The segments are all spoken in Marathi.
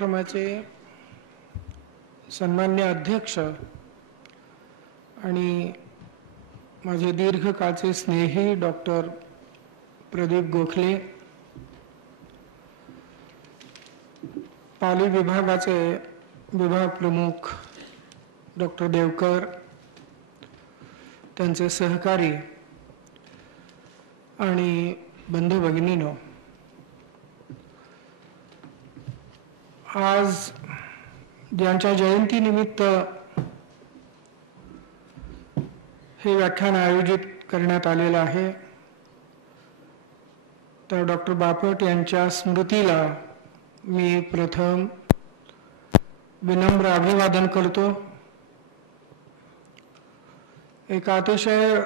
कार्यक्रमाचे सन्मान्य अध्यक्ष आणि माझे दीर्घकाळचे स्नेही डॉक्टर प्रदीप गोखले, पाली विभागाचे विभाग प्रमुख डॉक्टर देवकर, त्यांचे सहकारी आणि बंधू भगिनींनो, आज ज्यांच्या जयंतीनिमित्त हे व्याख्यान आयोजित करण्यात आलेलं आहे, तर डॉक्टर बापट यांच्या स्मृतीला मी प्रथम विनम्र अभिवादन करतो. एका अतिशय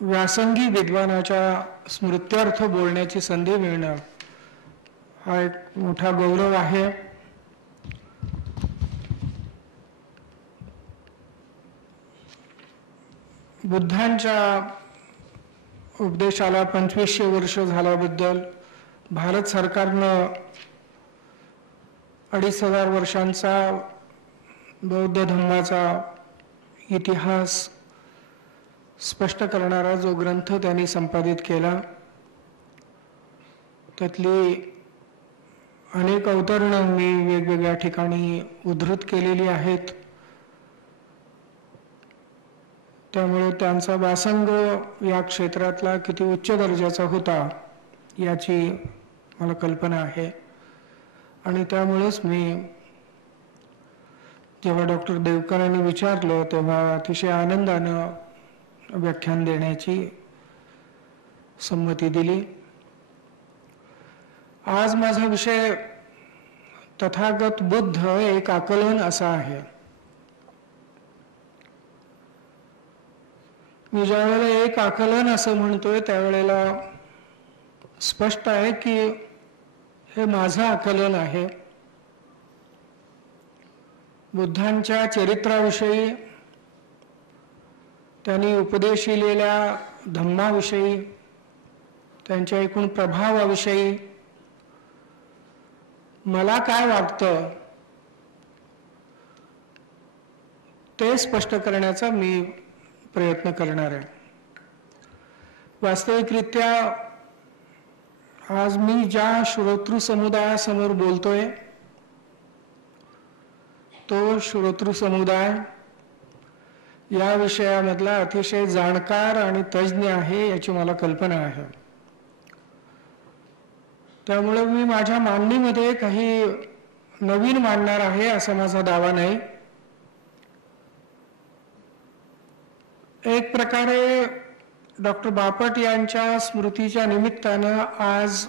व्यासंगी विद्वानाच्या स्मृत्यर्थ बोलण्याची संधी मिळणं हा एक मोठा गौरव आहे. बुद्धांच्या उपदेशाला 2500 वर्ष झाल्याबद्दल भारत सरकारनं 2500 वर्षांचा बौद्ध धर्माचा इतिहास स्पष्ट करणारा जो ग्रंथ त्यांनी संपादित केला, त्यातली अनेक अवतरणं मी वेगवेगळ्या ठिकाणी उद्धृत केलेली आहेत. त्यामुळे त्यांचा व्यासंग या क्षेत्रातला किती उच्च दर्जाचा होता याची मला कल्पना आहे. आणि त्यामुळेच मी जेव्हा डॉक्टर देवकरांनी विचारलं तेव्हा अतिशय आनंदानं व्याख्यान देण्याची संमती दिली. आज माझा विषय तथागत बुद्ध एक आकलन असा आहे. मी ज्यावेळेला एक आकलन असं म्हणतोय त्यावेळेला स्पष्ट आहे की हे माझं आकलन आहे. बुद्धांच्या चरित्राविषयी, त्यांनी उपदेशिलेल्या धम्माविषयी, त्यांच्या एकूण प्रभावाविषयी मला काय वाटतं ते स्पष्ट करण्याचा मी प्रयत्न करणार आहे. वास्तविकरित्या आज मी ज्या श्रोतृ समुदायासमोर बोलतोय तो श्रोतृ समुदाय या विषयामधला अतिशय जाणकार आणि तज्ज्ञ आहे याची मला कल्पना आहे. त्यामुळे मी माझ्या मांडणीमध्ये काही नवीन मांडणार आहे असा माझा दावा नाही. एक प्रकारे डॉक्टर बापट यांच्या स्मृतीच्या निमित्तानं आज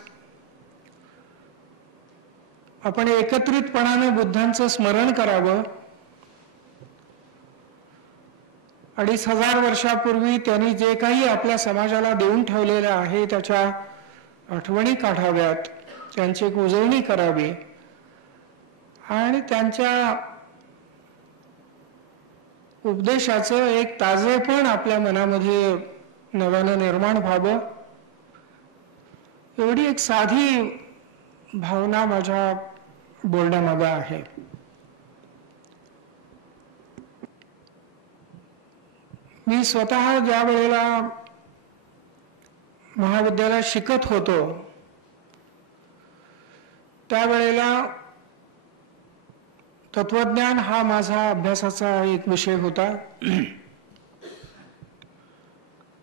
आपण एकत्रितपणानं बुद्धांचं स्मरण करावं. 2500 वर्षापूर्वी त्यांनी जे काही आपल्या समाजाला देऊन ठेवलेलं आहे त्याच्या आठवणी काढाव्यात, त्यांची एक उजळणी करावी आणि त्यांच्या उपदेशाचं एक ताजेपण आपल्या मनामध्ये नव्यानं निर्माण व्हावं, एवढी एक साधी भावना माझ्या बोलण्यामागे आहे. मी स्वतः ज्या वेळेला महाविद्यालयात शिकत होतो त्यावेळेला तत्वज्ञान हा माझा अभ्यासाचा एक विषय होता.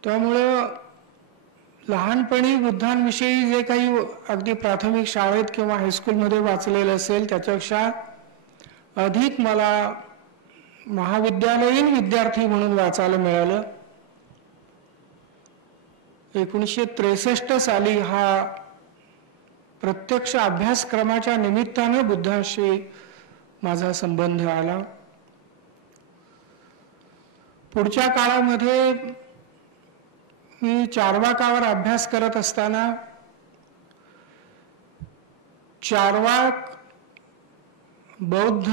त्यामुळं लहानपणी बुद्धांविषयी जे काही अगदी प्राथमिक शाळेत किंवा हायस्कूलमध्ये वाचलेलं असेल त्याच्यापेक्षा अधिक मला महाविद्यालयीन विद्यार्थी म्हणून वाचायला मिळालं. 1963 साली हा प्रत्यक्ष अभ्यासक्रमाच्या निमित्तानं बुद्धांशी माझा संबंध आला. पुढच्या काळामध्ये मी चार्वाकावर अभ्यास करत असताना चार्वाक, बौद्ध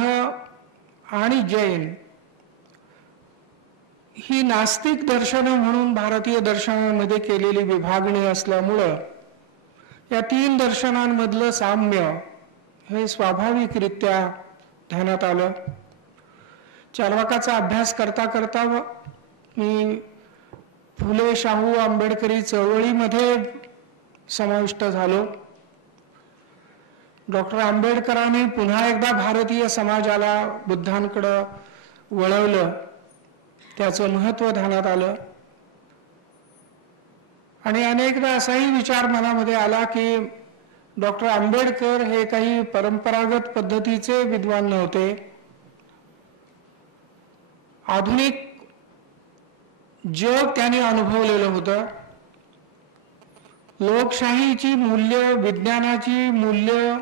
आणि जैन ही नास्तिक दर्शनं म्हणून भारतीय दर्शनांमध्ये केलेली विभागणी असल्यामुळं या 3 दर्शनांमधलं साम्य हे स्वाभाविकरित्या ध्यानात आलं. चार्वाकाचा अभ्यास करता करता मी फुले शाहू आंबेडकरी चळवळीमध्ये समाविष्ट झालो. डॉक्टर आंबेडकरांनी पुन्हा एकदा भारतीय समाजाला बुद्धांकडं वळवलं, त्याचं महत्त्व ध्यानात आलं. आणि अनेकदा असाही विचार मनामध्ये आला की डॉक्टर आंबेडकर हे काही परंपरागत पद्धतीचे विद्वान नव्हते. आधुनिक जग त्यांनी अनुभवलेलं होतं. लोकशाहीची मूल्य, विज्ञानाची मूल्य,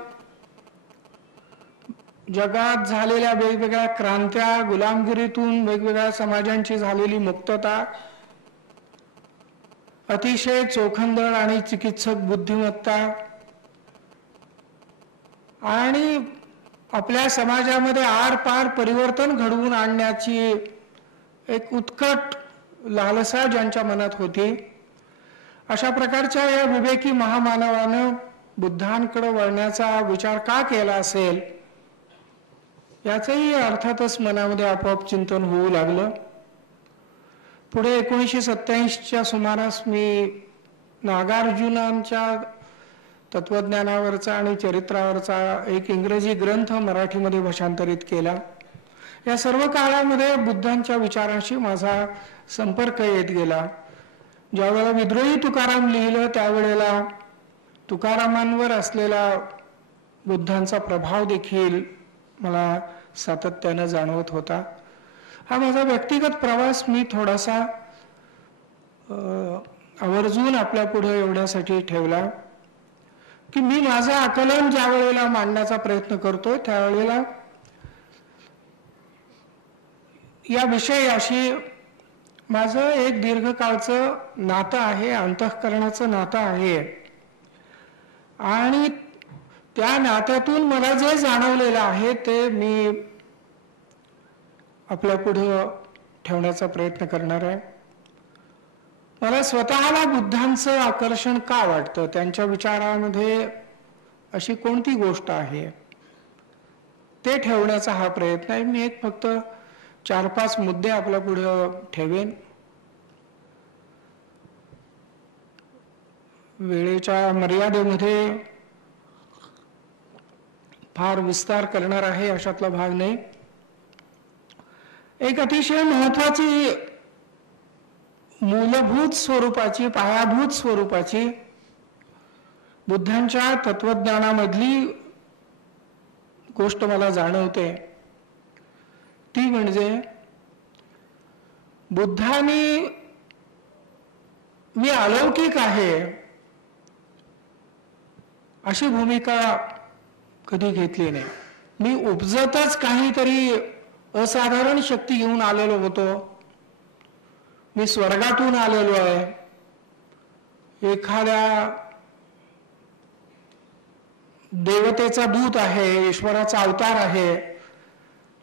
जगात झालेल्या वेगवेगळ्या क्रांत्या, गुलामगिरीतून वेगवेगळ्या समाजांची झालेली मुक्तता, अतिशय चोखंदळ आणि चिकित्सक बुद्धिमत्ता आणि आपल्या समाजामध्ये आरपार परिवर्तन घडवून आणण्याची एक उत्कट लालसा ज्यांच्या मनात होती, अशा प्रकारच्या या विवेकी महामानवानं बुद्धांकडे वळण्याचा विचार का केला असेल, याचंही अर्थातच मनामध्ये आपोआप चिंतन होऊ लागलं. पुढे 1987च्या सुमारास मी नागार्जुनांच्या तत्वज्ञानावरचा आणि चरित्रावरचा एक इंग्रजी ग्रंथ मराठीमध्ये भाषांतरित केला. या सर्व काळामध्ये बुद्धांच्या विचारांशी माझा संपर्क येत गेला. ज्यावेळेला विद्रोही तुकाराम लिहिलं त्यावेळेला तुकारामांवर असलेला बुद्धांचा प्रभाव देखील मला सातत्यानं जाणवत होता. हा माझा व्यक्तिगत प्रवास मी थोडासा आवर्जून आपल्या पुढे एवढ्यासाठी ठेवला की मी माझं आकलन ज्या वेळेला मांडण्याचा प्रयत्न करतोय त्यावेळेला या विषयाशी माझं एक दीर्घकाळचं नातं आहे, अंतःकरणाचं नातं आहे. आणि त्या नात्यातून मला जे जाणवलेलं आहे ते मी आपल्या पुढे ठेवण्याचा प्रयत्न करणार आहे. मला स्वतःला बुद्धांचं आकर्षण का वाटतं, त्यांच्या विचारामध्ये अशी कोणती गोष्ट आहे ते ठेवण्याचा हा प्रयत्न आहे. मी एक फक्त 4-5 मुद्दे आपल्या पुढे ठेवेन. वेळेच्या मर्यादेमध्ये फार विस्तार करणार आहे अशातला भाग नाही. एक अतिशय महत्वाची मूलभूत स्वरूपाची, पायाभूत स्वरूपाची बुद्धांच्या तत्वज्ञानामधली गोष्ट मला जाणवते, ती म्हणजे बुद्धांनी मी अलौकिक आहे अशी भूमिका कधी घेतली नाही. मी उपजतच काहीतरी असाधारण शक्ती घेऊन आलेलो होतो, मी स्वर्गातून आलेलो आहे, एखाद्या देवतेचा दूत आहे, ईश्वराचा अवतार आहे,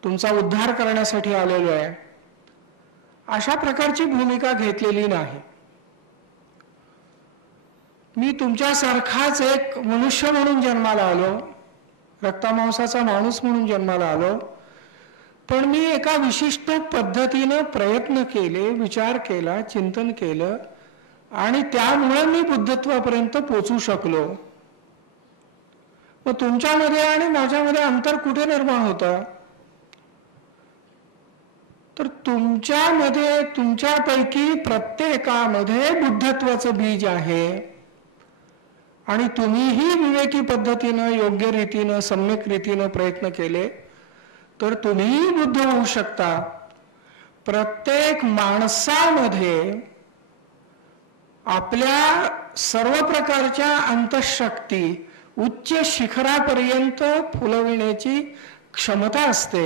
तुमचा उद्धार करण्यासाठी आलेलो आहे, अशा प्रकारची भूमिका घेतलेली नाही. मी तुमच्यासारखाच एक मनुष्य म्हणून जन्माला आलो, रक्तामांसाचा माणूस म्हणून जन्माला आलो, पण मी एका विशिष्ट पद्धतीनं प्रयत्न केले, विचार केला, चिंतन केलं आणि त्यामुळे मी बुद्धत्वापर्यंत पोचू शकलो. मग तुमच्यामध्ये आणि माझ्यामध्ये अंतर कुठे निर्माण होतं? तर तुमच्यामध्ये, तुमच्यापैकी प्रत्येकामध्ये बुद्धत्वाचं बीज आहे आणि तुम्हीही विवेकी पद्धतीनं, योग्य रीतीनं, सम्यक रीतीनं प्रयत्न केले तर तुम्हीही बुद्ध होऊ शकता. प्रत्येक माणसामध्ये आपल्या सर्व प्रकारच्या अंतःशक्ती उच्च शिखरापर्यंत फुलविण्याची क्षमता असते,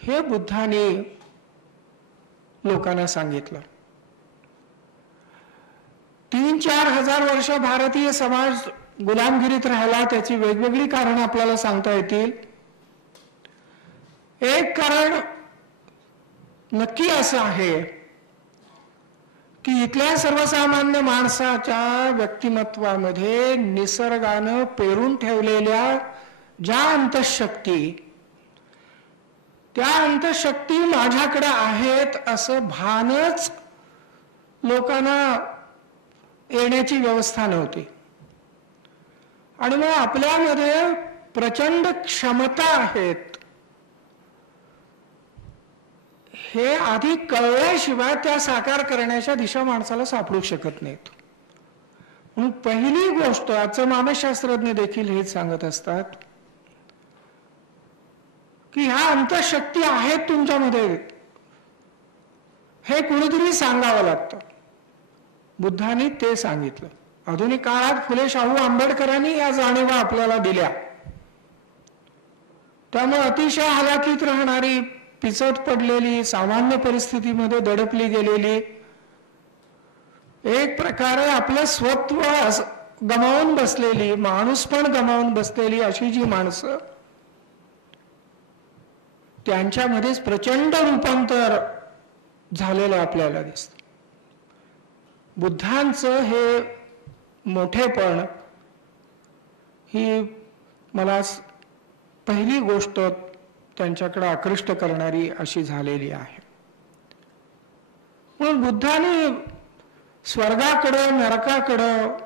हे बुद्धांनी लोकांना सांगितलं. 3-4 हजार वर्ष भारतीय समाज गुलामगिरीत राहिला, त्याची वेगवेगळी कारण आपल्याला सांगता येतील. एक कारण नक्की असं आहे की इथल्या सर्वसामान्य माणसाच्या व्यक्तिमत्वामध्ये निसर्गानं पेरून ठेवलेल्या ज्या अंतःशक्ती, त्या अंतःशक्ती माझ्याकडे आहेत असं भानच लोकांना येण्याची व्यवस्था नव्हती. आणि मग आपल्यामध्ये प्रचंड क्षमता आहेत हे आधी कळल्याशिवाय त्या साकार करण्याच्या दिशा माणसाला सापडू शकत नाहीत. म्हणून पहिली गोष्ट आजचं मानसशास्त्रज्ञ देखील हेच सांगत असतात की ह्या अंतःशक्ती आहेत तुमच्यामध्ये, हे कुणीतरी सांगावं लागतं. बुद्धांनी ते सांगितलं. आधुनिक काळात फुले शाहू आंबेडकरांनी या जाणीवा आपल्याला दिल्या. त्यामुळे अतिशय हलाखीत राहणारी, पिचत पडलेली, सामान्य परिस्थितीमध्ये दडपली गेलेली, एक प्रकारे आपलं स्वत्व गमावून बसलेली, माणूस पण गमावून बसलेली अशी जी माणसं, त्यांच्यामध्येच प्रचंड रूपांतर झालेलं आपल्याला दिसतं. बुद्धांचं हे मोठेपण ही मला पहिली गोष्ट त्यांच्याकडे आकृष्ट करणारी अशी झालेली आहे. म्हणून बुद्धाने स्वर्गाकडं नरकाकडं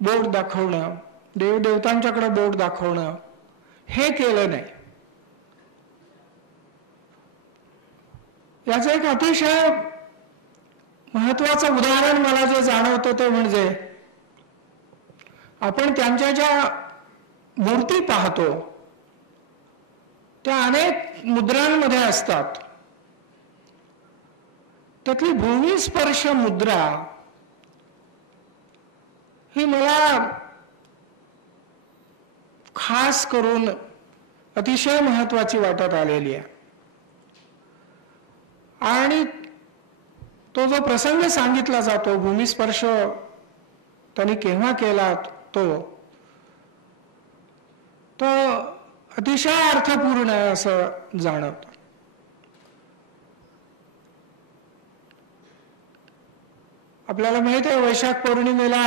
बोट दाखवणं, देवदेवतांच्याकडे बोट दाखवणं हे केलं नाही. याचं एक अतिशय महत्वाचं उदाहरण मला जे जाणवतं ते म्हणजे आपण त्यांच्या ज्या मूर्ती पाहतो त्या अनेक मुद्रांमध्ये असतात. त्यातली भूमिस्पर्श मुद्रा ही मला खास करून अतिशय महत्वाची वाटत आलेली आहे. आणि तो जो प्रसंग सांगितला जातो, भूमिस्पर्श त्यांनी केव्हा केला, तो अतिशय अर्थपूर्ण आहे असं जाणवतं. आपल्याला माहित आहे वैशाख पौर्णिमेला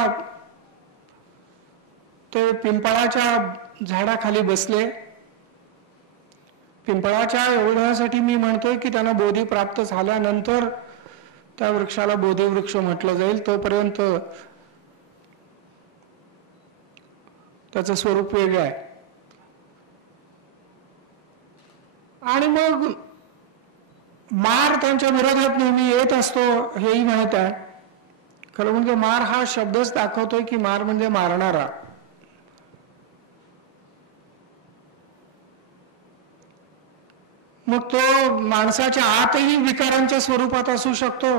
ते पिंपळाच्या झाडाखाली बसले. पिंपळाच्या एवढ्यासाठी मी म्हणतोय की त्यांना बोधी प्राप्त झाल्यानंतर त्या वृक्षाला बोधी वृक्ष म्हटलं जाईल. तोपर्यंत त्याचं स्वरूप वेगळं आहे. आणि मग मार त्यांच्या विरोधात नेहमी येत असतो हेही माहित आहे. खरं म्हणजे मार हा शब्दच दाखवतोय की मार म्हणजे मारणारा. मग तो माणसाच्या आतही विकारांच्या स्वरूपात असू शकतो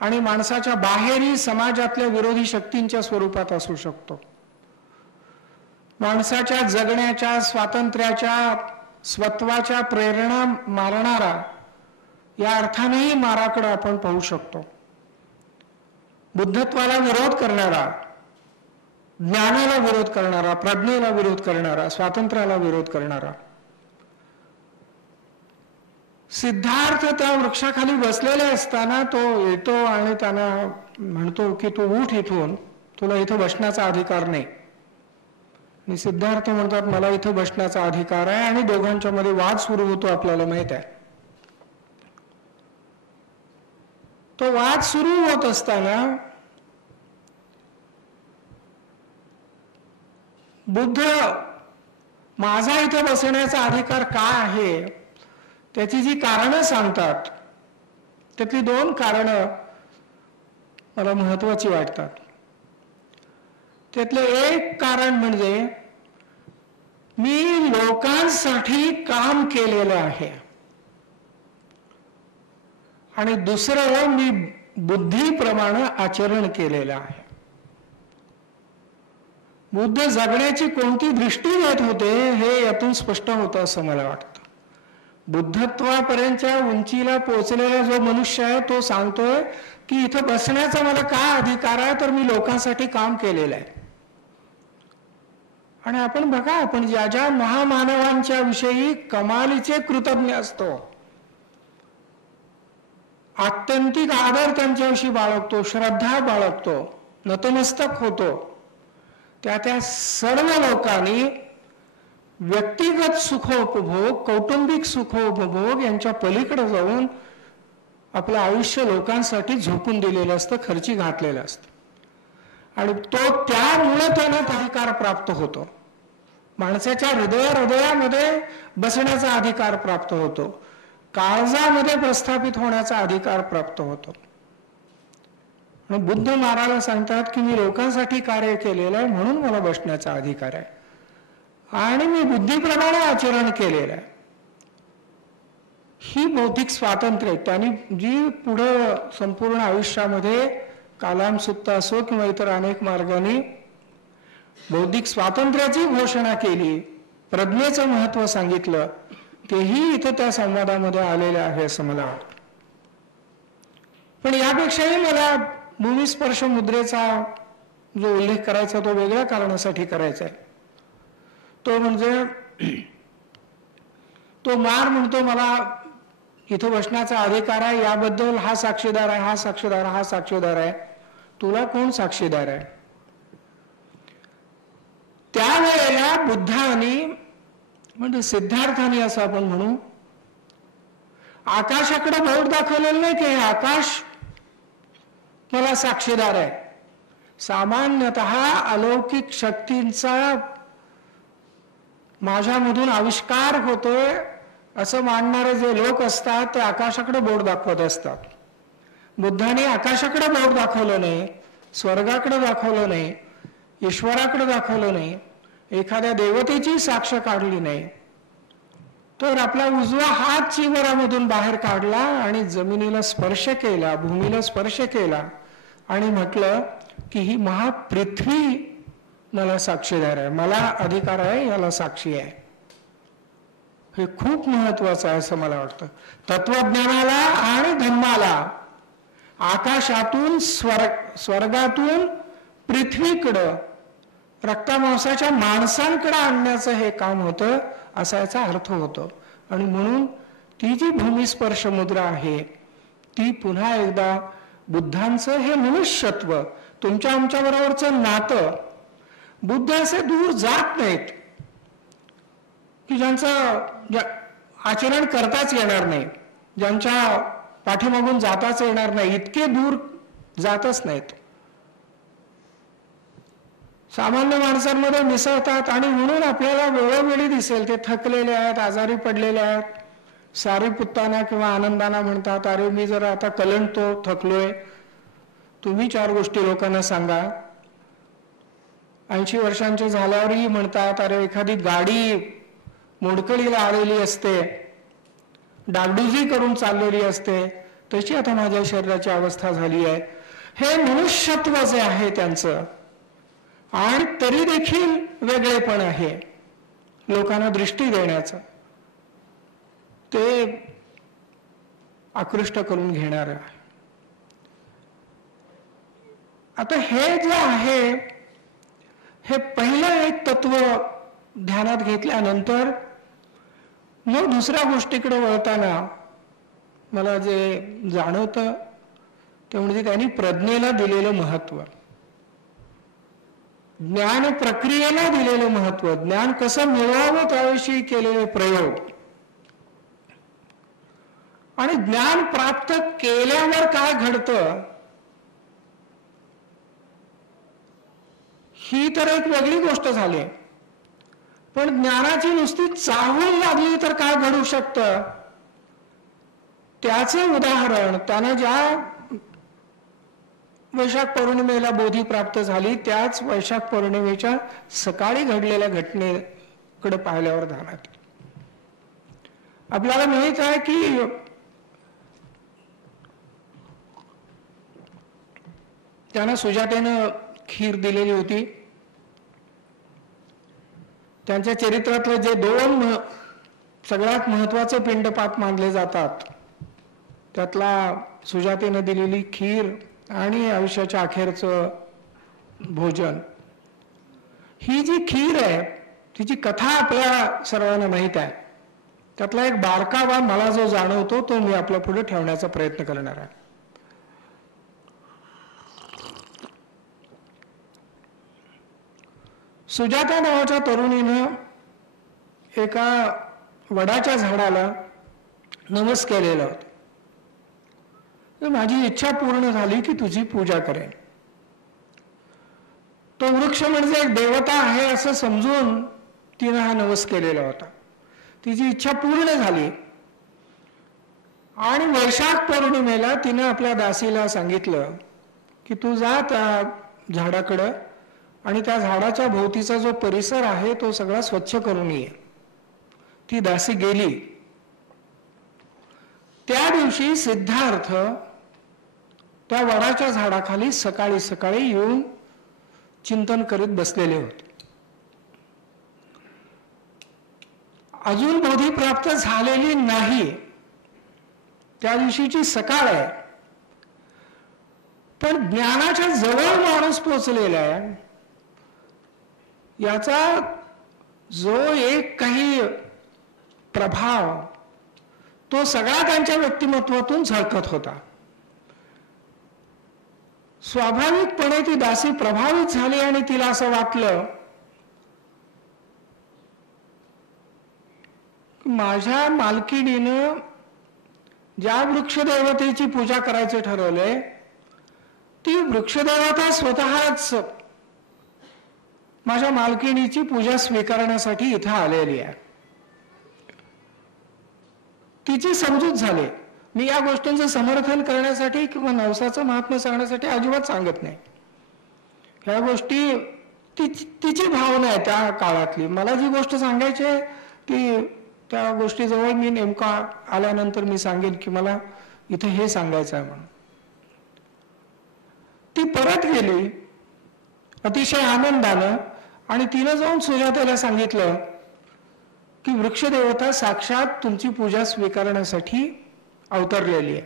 आणि माणसाच्या बाहेरही समाजातल्या विरोधी शक्तींच्या स्वरूपात असू शकतो. माणसाच्या जगण्याच्या, स्वातंत्र्याच्या, स्वत्वाच्या प्रेरणा मारणारा, या अर्थानेही माराकडे आपण पाहू शकतो. बुद्धत्वाला विरोध करणारा, ज्ञानाला विरोध करणारा, प्रज्ञेला विरोध करणारा, स्वातंत्र्याला विरोध करणारा. सिद्धार्थ त्या वृक्षाखाली बसलेले असताना तो येतो आणि त्यांना म्हणतो की तू उठ इथून, तुला इथं बसण्याचा अधिकार नाही. आणि सिद्धार्थ म्हणतात मला इथं बसण्याचा अधिकार आहे. आणि दोघांच्या मध्ये वाद सुरू होतो आपल्याला माहित आहे. तो वाद सुरू होत असताना बुद्ध माझा इथं बसण्याचा अधिकार का आहे त्याची जी कारणं सांगतात त्यातली 2 कारणं मला महत्वाची वाटतात. त्यातलं एक कारण म्हणजे मी लोकांसाठी काम केलेलं आहे आणि दुसरं मी बुद्धीप्रमाणे आचरण केलेलं आहे. बुद्ध जगण्याची कोणती दृष्टी देत होते हे यातून स्पष्ट होतं असं मला वाटतं. बुद्धत्वापर्यंतच्या उंचीला पोहोचलेला जो मनुष्य आहे तो सांगतोय की इथं बसण्याचा मला काय अधिकार आहे, तर मी लोकांसाठी काम केलेलं आहे. आणि आपण बघा, आपण ज्या ज्या महामानवांच्या विषयी कमालीचे कृतज्ञ असतो, आत्यंतिक आदर त्यांच्याविषयी बाळगतो, श्रद्धा बाळगतो, नतमस्तक होतो, त्या सर्व लोकांनी व्यक्तिगत सुखोपभोग, कौटुंबिक सुखोपभोग यांच्या पलीकडे जाऊन आपलं आयुष्य लोकांसाठी झोकून दिलेलं असतं, खर्ची घातलेलं असतं. आणि तो त्यामुळे त्यांना अधिकार प्राप्त होतो. माणसाच्या हृदयामध्ये बसण्याचा अधिकार प्राप्त होतो, काळजामध्ये प्रस्थापित होण्याचा अधिकार प्राप्त होतो. बुद्ध महाराज सांगतात की मी लोकांसाठी कार्य केलेलं आहे म्हणून मला बसण्याचा अधिकार आहे आणि मी बुद्धीप्रमाणे आचरण केलेलं आहे. ही बौद्धिक स्वातंत्र्य त्यांनी जी पुढे संपूर्ण आयुष्यामध्ये कालाम सुत्त असो किंवा इतर अनेक मार्गाने बौद्धिक स्वातंत्र्याची घोषणा केली, प्रज्ञेचं महत्व सांगितलं, तेही इथं त्या संवादामध्ये आलेले आहे असं मला वाटतं. पण यापेक्षाही मला भूमिस्पर्श मुद्रेचा जो उल्लेख करायचा तो वेगळ्या कारणासाठी करायचा आहे. तो म्हणजे तो मार म्हणतो मला इथं बसण्याचा अधिकार आहे, याबद्दल हा साक्षीदार आहे, हा साक्षीदार, हा साक्षीदार आहे. तुला कोण साक्षीदार आहे? त्यावेळेला बुद्धांनी म्हणजे सिद्धार्थाने असं आपण म्हणू, आकाशाकडे बोट दाखवलेलं नाही की हे आकाश मला साक्षीदार आहे. सामान्यतः अलौकिक शक्तींचा माझ्यामधून आविष्कार होतोय असं मानणारे जे लोक असतात ते आकाशाकडे बोट दाखवत असतात. बुद्धाने आकाशाकडे बोट दाखवलं नाही, स्वर्गाकडे दाखवलं नाही, ईश्वराकडे दाखवलं नाही, एखाद्या देवतेची साक्ष काढली नाही, तर आपला उजवा हात चिवरामधून बाहेर काढला आणि जमिनीला स्पर्श केला, भूमीला स्पर्श केला आणि म्हटलं की ही महापृथ्वी मला साक्षीदार आहे, मला अधिकार आहे, याला साक्षी आहे. हे खूप महत्वाचं आहे असं मला वाटतं. तत्वज्ञानाला आणि धम्माला आकाशातून स्वर्गातून पृथ्वीकडं रक्तामांसाच्या माणसांकडे आणण्याचं हे काम होतं असा याचा अर्थ होतो. आणि म्हणून ती जी भूमिस्पर्श मुद्रा आहे ती पुन्हा एकदा बुद्धांचं हे मनुष्यत्व, तुमच्या आमच्या बरोबरचं नातं, बुद्ध असे दूर जात नाहीत की ज्यांचं आचरण करताच येणार नाही, ज्यांच्या पाठीमागून जाताच येणार नाही, इतके दूर जातच नाहीत. सामान्य माणसांमध्ये मिसळतात आणि म्हणून आपल्याला वेळोवेळी दिसेल ते थकलेले आहेत, आजारी पडलेले आहेत, सारीपुत्ताना किंवा आनंदाना म्हणतात अरे मी जरा आता कलंतो, थकलोय. तुम्ही 4 गोष्टी लोकांना सांगा. 80 वर्षांचे झाल्यावरही म्हणतात अरे एखादी गाडी मोडकळीला आलेली असते, डागडुजी करून चाललेली असते, तशी आता माझ्या शरीराची अवस्था झाली आहे. हे मनुष्यत्व जे आहे त्यांचं, आणि तरी देखील वेगळेपण आहे लोकांना दृष्टी देण्याचं, ते आकृष्ट करून घेणार आहे. आता हे जे आहे हे पहिलं एक तत्व ध्यानात घेतल्यानंतर मग दुसऱ्या गोष्टीकडे वळताना मला जे जाणवतं ते म्हणजे त्यांनी प्रज्ञेला दिलेलं महत्व, ज्ञान प्रक्रियेला दिलेलं महत्व, ज्ञान कसं मिळवावं त्याविषयी केलेले प्रयोग, आणि ज्ञान प्राप्त केल्यावर काय घडतं ही तर एक वेगळी गोष्ट झाली. पण ज्ञानाची नुसती चाहूल लागली तर काय घडू शकतं त्याचं उदाहरण त्यानं ज्या वैशाख पौर्णिमेला बोधी प्राप्त झाली त्याच वैशाख पौर्णिमेच्या सकाळी घडलेल्या घटनेकडे पाहिल्यावर ध्यानात आपल्याला माहित आहे की त्यांना सुजातेनं खीर दिलेली होती. त्यांच्या चरित्रातले जे 2 सगळ्यात महत्वाचे पिंडपात मानले जातात त्यातला सुजातेनं दिलेली खीर आणि आयुष्याच्या अखेरचं भोजन, ही जी खीर आहे तिची कथा आपल्या सर्वांना माहीत आहे. त्यातला एक बारकावा मला जो जाणवतो तो मी आपल्या पुढे ठेवण्याचा प्रयत्न करणार आहे. सुजाता नावाच्या तरुणीनं एका वडाच्या झाडाला नमस केलेला होता. माझी इच्छा पूर्ण झाली की तुझी पूजा करेन. तो वृक्ष म्हणजे एक देवता आहे असं समजून तिनं हा नवस केलेला होता. तिची इच्छा पूर्ण झाली आणि वैशाख पौर्णिमेला तिनं आपल्या दासीला सांगितलं की तू जा त्या झाडाकडं आणि त्या झाडाच्या भोवतीचा जो परिसर आहे तो सगळा स्वच्छ करून ये. ती दासी गेली. त्या दिवशी सिद्धार्थ त्या वडाच्या झाडाखाली सकाळी सकाळी येऊन चिंतन करीत बसलेले होते. अजून बोधी प्राप्त झालेली नाही. त्या दिवशीची सकाळ आहे, पण ज्ञानाच्या जवळ माणूस पोचलेला आहे. याचा जो एक काही प्रभाव तो सगळा त्यांच्या व्यक्तिमत्वातून झळकत होता. स्वाभाविकपणे ती दासी प्रभावित झाली आणि तिला असं वाटलं माझ्या मालकिणीनं ज्या वृक्षदेवतेची पूजा करायचे ठरवले ती वृक्षदेवता स्वतःच माझ्या मालकिणीची पूजा स्वीकारण्यासाठी इथं आलेली आहे. तिची समजूत झाली. मी या गोष्टींचं समर्थन करण्यासाठी किंवा नवसाचं महात्म्य सांगण्यासाठी अजिबात सांगत नाही. ह्या गोष्टी तिची भावना आहे त्या काळातली. मला जी गोष्ट सांगायची आहे ती त्या गोष्टीजवळ मी नेमका आल्यानंतर मी सांगेन की मला इथे हे सांगायचं आहे म्हणून. ती परत गेली अतिशय आनंदानं आणि तिनं जाऊन सुजातेला सांगितलं की वृक्षदेवता साक्षात तुमची पूजा स्वीकारण्यासाठी अवतरलेली आहे.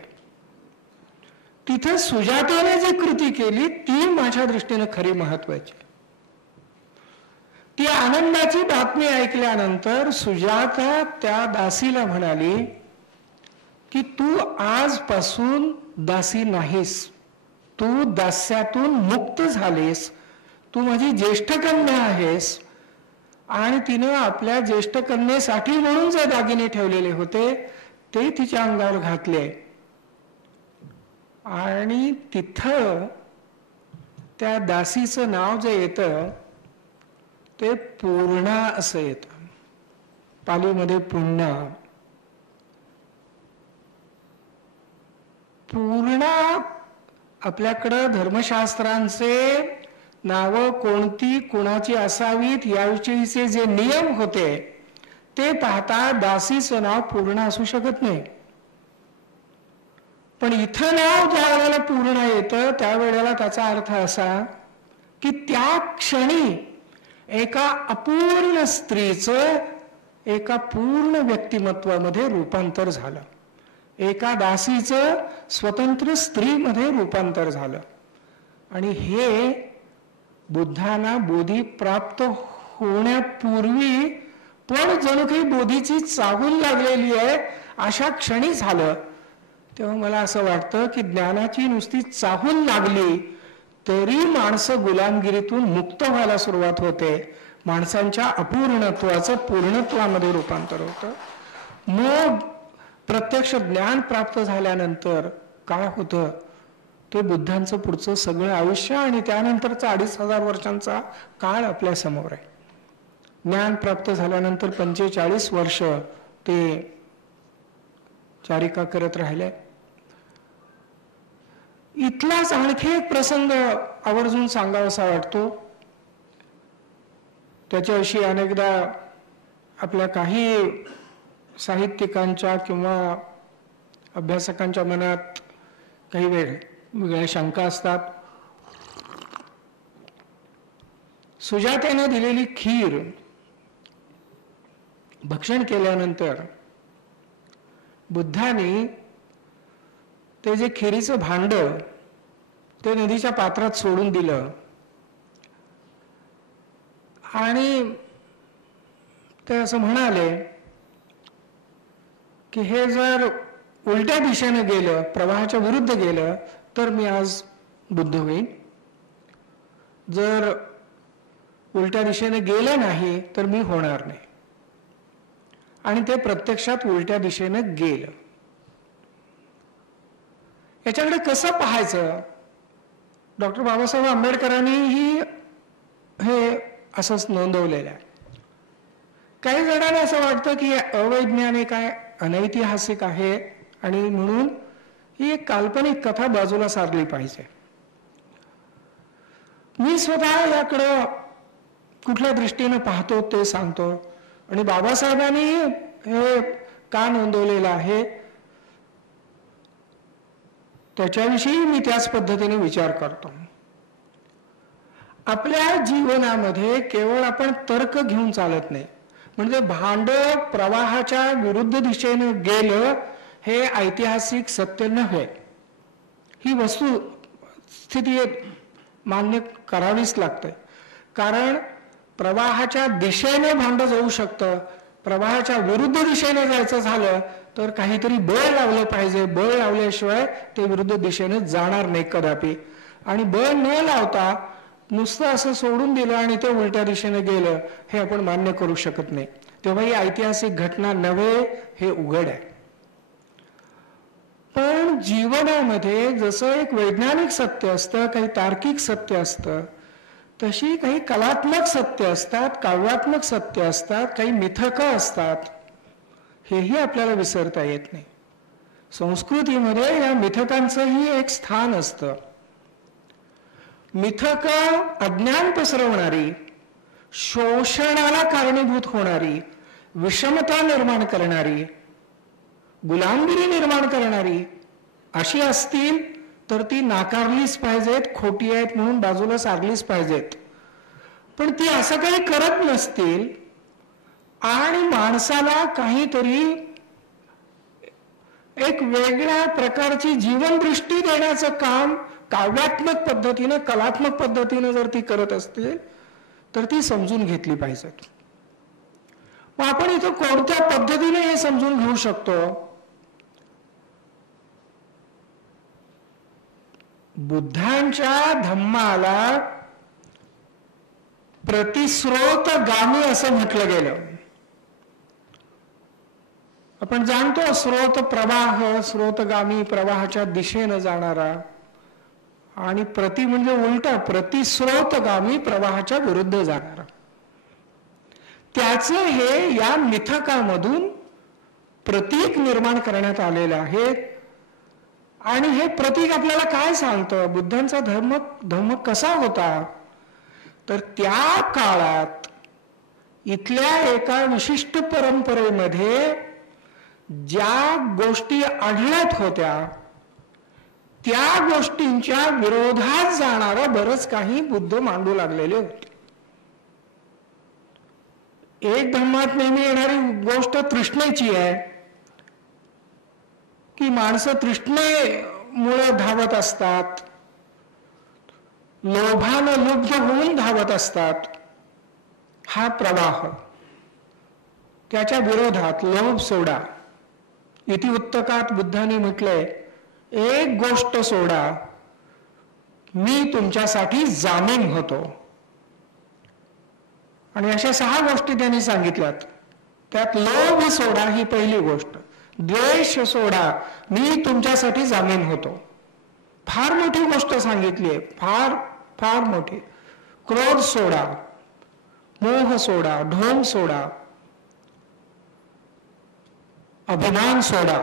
तिथे सुजातेने जी कृती केली ती माझ्या दृष्टीने खरी महत्वाची. ती आनंदाची बातमी ऐकल्यानंतर सुजाता त्या दासीला म्हणाली की तू आजपासून दासी नाहीस, तू दास्यातून मुक्त झालीस, तू माझी ज्येष्ठ कन्या आहेस. आणि तिनं आपल्या ज्येष्ठ कन्येसाठी म्हणून जे दागिने ठेवलेले होते ते तिच्या अंगावर घातले आणि तिथं त्या दासीचं नाव जे येतं ते पूर्णा असं येतं. पालीमध्ये पुण्य. पूर्णा आपल्याकडं धर्मशास्त्रांचे नावं कोणती कुणाची असावीत याविषयीचे जे नियम होते ते पाहता दासीचं नाव पूर्ण असू शकत नाही. पण इथं नाव ज्या वेळेला पूर्ण येतं त्यावेळेला त्याचा अर्थ असा की त्या क्षणी एका अपूर्ण स्त्रीचं एका पूर्ण व्यक्तिमत्वामध्ये रूपांतर झालं. एका दासीचं स्वतंत्र स्त्रीमध्ये रूपांतर झालं. आणि हे बुद्धांना बोधी प्राप्त होण्यापूर्वी पण जणू काही बोधीची चाहूल लागलेली आहे अशा क्षणी झालं. तेव्हा मला असं वाटतं की ज्ञानाची नुसती चाहूल लागली तरी माणसं गुलामगिरीतून मुक्त व्हायला सुरुवात होते. माणसांच्या अपूर्णत्वाचं पूर्णत्वामध्ये रूपांतर होतं. मग प्रत्यक्ष ज्ञान प्राप्त झाल्यानंतर काय होतं ते बुद्धांचं पुढचं सगळं आयुष्य आणि त्यानंतरचा 2500 वर्षांचा काळ आपल्या समोर आहे. ज्ञान प्राप्त झाल्यानंतर 45 वर्ष ते चारिका करत राहिले. इथलाच आणखी एक प्रसंग आवर्जून सांगावासा वाटतो. त्याच्याविषयी अनेकदा आपल्या काही साहित्यिकांच्या किंवा अभ्यासकांच्या मनात काही वेगळ्या शंका असतात. सुजातेने दिलेली खीर भक्षण केल्यानंतर बुद्धाने ते जे खिरीचं भांड ते नदीच्या पात्रात सोडून दिलं आणि ते असं म्हणाले की हे जर उलट्या दिशेने गेलं, प्रवाहाच्या विरुद्ध गेलं, तर मी आज बुद्ध होईन. जर उलट्या दिशेने गेलं नाही तर मी होणार नाही. आणि ते प्रत्यक्षात उलट्या दिशेने गेलं. याच्याकडे कसं पाहायचं? डॉक्टर बाबासाहेब आंबेडकरांनीही हे असंच नोंदवलेलं आहे. काही जणांना असं वाटतं की अवैज्ञानिक आहे, अनैतिहासिक आहे आणि म्हणून ही एक काल्पनिक कथा बाजूला सारली पाहिजे. मी स्वतः याकडं कुठल्या दृष्टीने पाहतो ते सांगतो. आणि बाबासाहेबांनी हे का नोंदवलेलं आहे त्याच्याविषयी मी त्याच पद्धतीने विचार करतो. आपल्या जीवनामध्ये केवळ आपण तर्क घेऊन चालत नाही. म्हणजे भांड प्रवाहाच्या विरुद्ध दिशेने गेलं हे ऐतिहासिक सत्य नव्हे. ही वस्तुस्थिती मान्य करावीच लागते. कारण प्रवाहाच्या दिशेने भांड जाऊ शकतं. प्रवाहाच्या विरुद्ध दिशेने जायचं झालं तर काहीतरी बळ लावलं पाहिजे. बळ लावल्याशिवाय ते विरुद्ध दिशेने जाणार नाही कदापि. आणि बळ न लावता नुसतं असं सोडून दिलं आणि ते उलट्या दिशेने गेलं हे आपण मान्य करू शकत नाही. तेव्हा ही ऐतिहासिक घटना नव्हे हे उघड आहे. पण जीवनामध्ये जसं एक वैज्ञानिक सत्य असतं, काही तार्किक सत्य असतं, तशी काही कलात्मक सत्य असतात, काव्यात्मक सत्य असतात, काही मिथकं असतात. हेही आपल्याला विसरता येत नाही. संस्कृतीमध्ये या मिथकांचंही एक स्थान असतं. मिथकं अज्ञान पसरवणारी, शोषणाला कारणीभूत होणारी, विषमता निर्माण करणारी, गुलामगिरी निर्माण करणारी अशी असतील तर ती नाकारलीच पाहिजेत, खोटी आहेत म्हणून बाजूला सारलीच पाहिजेत. पण ती असं काही करत नसतील आणि माणसाला काहीतरी एक वेगळ्या प्रकारची जीवनदृष्टी देण्याचं काम काव्यात्मक पद्धतीनं, कलात्मक पद्धतीनं जर ती करत असतील तर ती समजून घेतली पाहिजेत. मग आपण इथं कोणत्या पद्धतीने हे समजून घेऊ शकतो? बुद्धांच्या धम्माला प्रतिस्रोतगामी असं म्हटलं गेलं. आपण जाणतो स्रोत प्रवाह, स्रोतगामी प्रवाहाच्या दिशेनं जाणारा, आणि प्रति म्हणजे उलटा, प्रतिस्रोतगामी प्रवाहाच्या विरुद्ध जाणारा. त्याचं हे या मिथकामधून प्रतीक निर्माण करण्यात आलेलं आहे. आणि हे प्रतीक आपल्याला काय सांगतं? बुद्धांचा धर्म कसा होता? तर त्या काळात इथल्या एका विशिष्ट परंपरेमध्ये ज्या गोष्टी आढळत होत्या त्या गोष्टींच्या विरोधात जाणारं बरंच काही बुद्ध मांडू लागलेले होते. एक धर्मात नेहमी येणारी गोष्ट तृष्णेची आहे की माणसं तृष्णेमुळे धावत असतात, लोभानं लुब्ध होऊन धावत असतात. हा प्रवाह. त्याच्या विरोधात लोभ सोडा. इतिवृत्तकात बुद्धांनी म्हटलंय, एक गोष्ट सोडा, मी तुमच्यासाठी जामीन होतो. आणि अशा 6 गोष्टी त्यांनी सांगितल्यात. त्यात लोभ सोडा ही पहिली गोष्ट. द्वेष सोडा, मी तुमच्यासाठी जामीन होतो. फार मोठी गोष्ट सांगितली आहे, फार फार मोठी. क्रोध सोडा, मोह सोडा, ढोंग सोडा, अभिमान सोडा.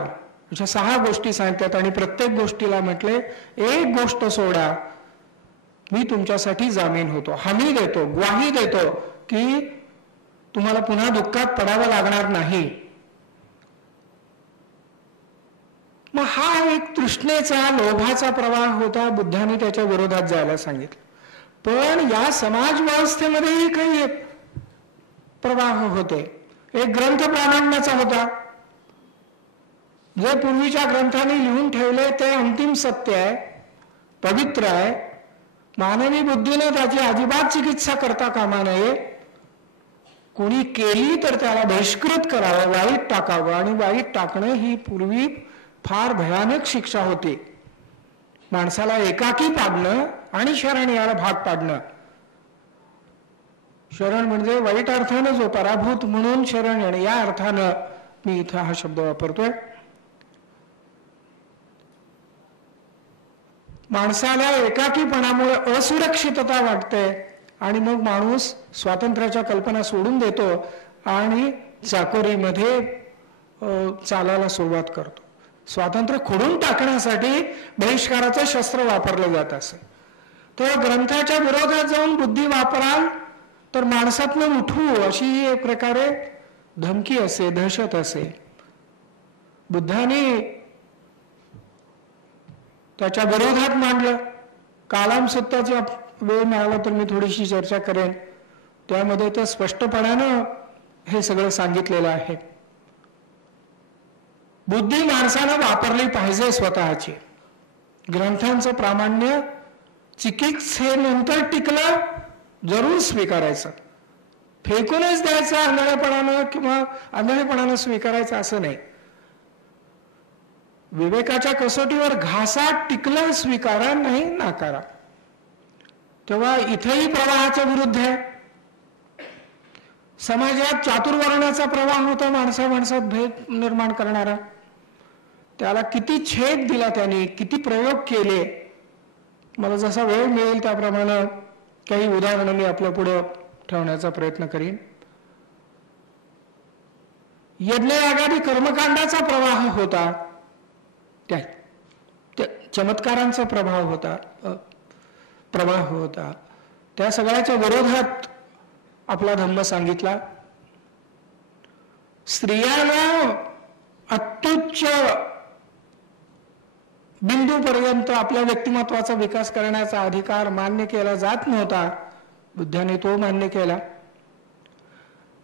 अशा 6 गोष्टी सांगतात आणि प्रत्येक गोष्टीला म्हटले, एक गोष्ट सोडा, मी तुमच्यासाठी जामीन होतो, हमी देतो, ग्वाही देतो की तुम्हाला पुन्हा दुःखात पडावं लागणार नाही. मग हा एक तृष्णेचा, लोभाचा प्रवाह होता. बुद्धांनी त्याच्या विरोधात जायला सांगितलं. पण या समाज व्यवस्थेमध्येही काही एक प्रवाह होते. एक ग्रंथ प्रामाण्याचा होता. जे पूर्वीच्या ग्रंथांनी लिहून ठेवले ते अंतिम सत्य आहे, पवित्र आहे. मानवी बुद्धीने त्याची अजिबात चिकित्सा करता कामा नये. कोणी केली तर त्याला बहिष्कृत करावं, वाईट टाकावं. आणि वाईट टाकणं ही पूर्वी फार भयानक शिक्षा होती. माणसाला एकाकी पाडणं आणि शरण याला भाग पाडणं. शरण म्हणजे वाईट अर्थानं जो पराभूत म्हणून शरण येणे, या अर्थानं मी इथं हा शब्द वापरतोय. माणसाला एकाकीपणामुळे असुरक्षितता वाटते आणि मग माणूस स्वातंत्र्याच्या कल्पना सोडून देतो आणि चाकोरीमध्ये चालायला सुरुवात करतो. स्वातंत्र्य खोडून टाकण्यासाठी बहिष्काराचं शस्त्र वापरलं जात असे. तर ग्रंथाच्या विरोधात जाऊन बुद्धी वापराल तर माणसातनं उठू अशी एक प्रकारे धमकी असे, दहशत असे. बुद्धाने त्याच्या विरोधात मांडलं. कालाम सुत्ताचा वेळ मिळाला तर मी थोडीशी चर्चा करेन. त्यामध्ये तर स्पष्टपणानं हे सगळं सांगितलेलं आहे. बुद्धी माणसानं वापरली पाहिजे स्वतःची. ग्रंथांचं प्रामाण्य चिकित्सेनंतर टिकलं जरूर स्वीकारायचं, फेकूनच द्यायचं आंधळेपणानं किंवा आंधळेपणानं स्वीकारायचं असं नाही. विवेकाच्या कसोटीवर घासात टिकलं स्वीकारा, नाही नाकारा. तेव्हा इथेही प्रवाहाच्या विरुद्ध आहे. समाजात चातुर्वर्णाचा प्रवाह होता, माणसा माणसात भेद निर्माण करणारा. त्याला किती छेद दिला त्यांनी, किती प्रयोग केले. मला जसा वेळ मिळेल त्याप्रमाणे काही उदाहरणं मी आपल्या पुढे ठेवण्याचा प्रयत्न करीन. यज्ञयागादी कर्मकांडाचा प्रवाह होता, त्या चमत्कारांचा प्रवाह होता. त्या सगळ्याच्या विरोधात आपला धम्म सांगितला. स्त्रियांना अत्युच्च बिंदूपर्यंत आपल्या व्यक्तिमत्वाचा विकास करण्याचा अधिकार मान्य केला जात नव्हता. बुद्धाने तो मान्य केला.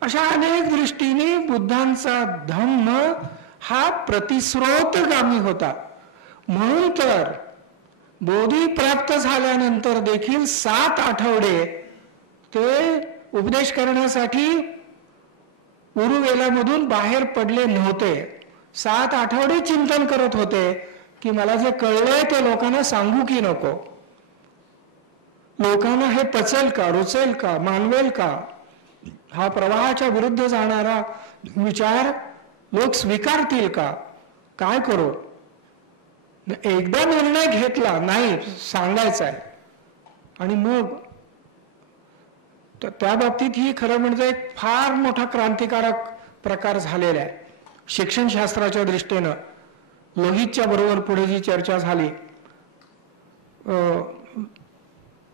अशा अनेक दृष्टीने बुद्धांचा धम्म हा प्रतिस्रोतगामी होता. म्हणून तर बोधी प्राप्त झाल्यानंतर देखील 7 आठवडे ते उपदेश करण्यासाठी उरुवेलामधून बाहेर पडले नव्हते. 7 आठवडे चिंतन करत होते की मला जे कळलंय ते लोकांना सांगू की नको, लोकांना हे पचेल का, रुचेल का, मानवेल का. हा प्रवाहाच्या विरुद्ध जाणारा विचार लोक स्वीकारतील का, काय करू. एकदा निर्णय घेतला, नाही सांगायचा आहे. आणि मग त्या बाबतीत ही खरं म्हणजे एक फार मोठा क्रांतिकारक प्रकार झालेला आहे शिक्षणशास्त्राच्या दृष्टीनं. लोहितच्या बरोबर पुढे जी चर्चा झाली,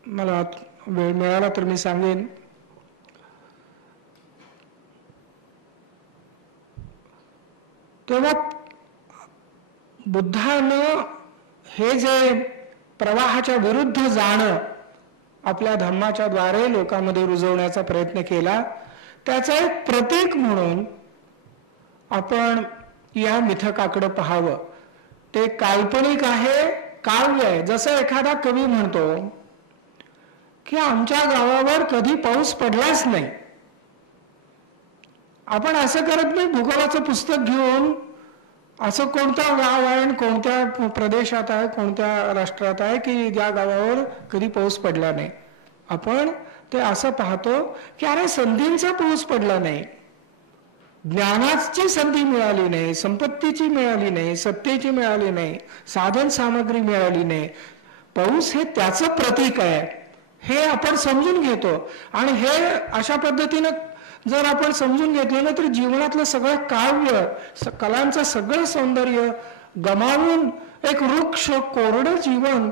मला वेळ मिळाला तर मी सांगेन. तेव्हा बुद्धानं हे जे प्रवाहाच्या विरुद्ध जाणं आपल्या धम्माच्या द्वारे लोकांमध्ये रुजवण्याचा प्रयत्न केला, त्याचं एक प्रतीक म्हणून आपण या मिथकाकडे पाहावं. ते काल्पनिक आहे, काव्य आहे. जसं एखादा कवी म्हणतो की आमच्या गावावर कधी पाऊस पडलाच नाही. आपण असं करत नाही भूगोलाचं पुस्तक घेऊन असं कोणतं गाव आहे, कोणत्या प्रदेशात आहे, कोणत्या राष्ट्रात आहे की ज्या गावावर कधी पाऊस पडला नाही. आपण ते असं पाहतो की अरे संधींचा पाऊस पडला नाही, ज्ञानाची संधी मिळाली नाही, संपत्तीची मिळाली नाही, सत्तेची मिळाली नाही, साधन सामग्री मिळाली नाही. पाऊस हे त्याचं प्रतीक आहे हे आपण समजून घेतो. आणि हे अशा पद्धतीनं जर आपण समजून घेतलं ना तर जीवनातलं सगळं काव्य, कलांचं सगळं सौंदर्य गमावून एक वृक्ष कोरडं जीवन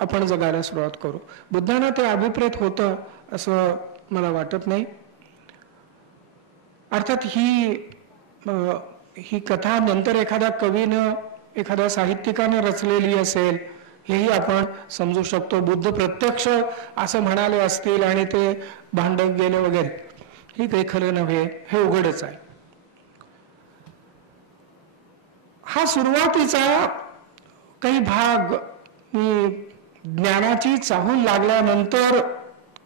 आपण जगायला सुरुवात करू. बुद्धांना ते अभिप्रेत होतं असं मला वाटत नाही. अर्थात ही कथा नंतर एखाद्या कवीनं, एखाद्या साहित्यिकानं रचलेली असेल हेही आपण समजू शकतो. बुद्ध प्रत्यक्ष असं म्हणाले असतील आणि ते भांडत गेले वगैरे, हे काही खरं नव्हे, हे उघडच आहे. हा सुरुवातीचा काही भाग मी ज्ञानाची चाहूल लागल्यानंतर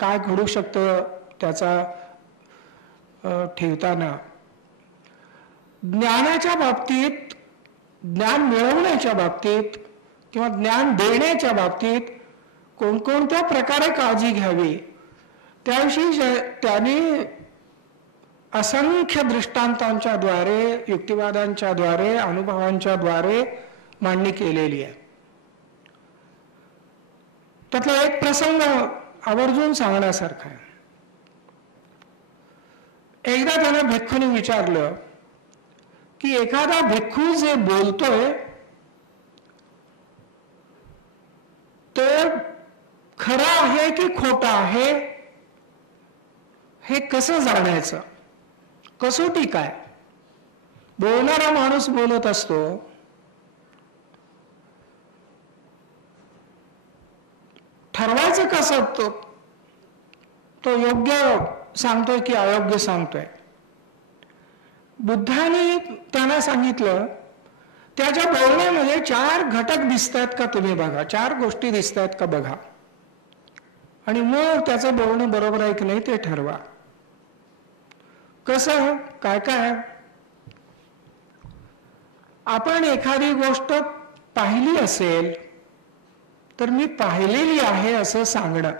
काय घडू शकतं त्याचा ठेवताना ज्ञानाच्या बाबतीत, ज्ञान मिळवण्याच्या बाबतीत किंवा ज्ञान देण्याच्या बाबतीत कोणकोणत्या प्रकारे काळजी घ्यावी त्याविषयी त्यांनी असंख्य दृष्टांतांच्या द्वारे, युक्तिवादांच्या द्वारे, अनुभवांच्या द्वारे मांडणी केलेली आहे. त्यातला एक प्रसंग आवर्जून सांगण्यासारखा आहे. एकदा त्याला भिक्खूने विचारलं की एखादा भिक्खू जे बोलतोय ते खरं आहे की खोटं आहे हे कसं जाणायचं, कसोटी काय? बोलणारा माणूस बोलत असतो, ठरवायचं कसं तो योग्य सांगतोय की अयोग्य सांगतोय? बुद्धाने त्यांना सांगितलं त्याच्या बोलण्यामध्ये 4 घटक दिसतात का तुम्ही बघा, 4 गोष्टी दिसतात का बघा, आणि मग त्याचं बोलणं बरोबर आहे की नाही ते ठरवा. कसं काय काय? आपण एखादी गोष्ट पाहिली असेल तर मी पाहिलेली आहे असं सांगणं,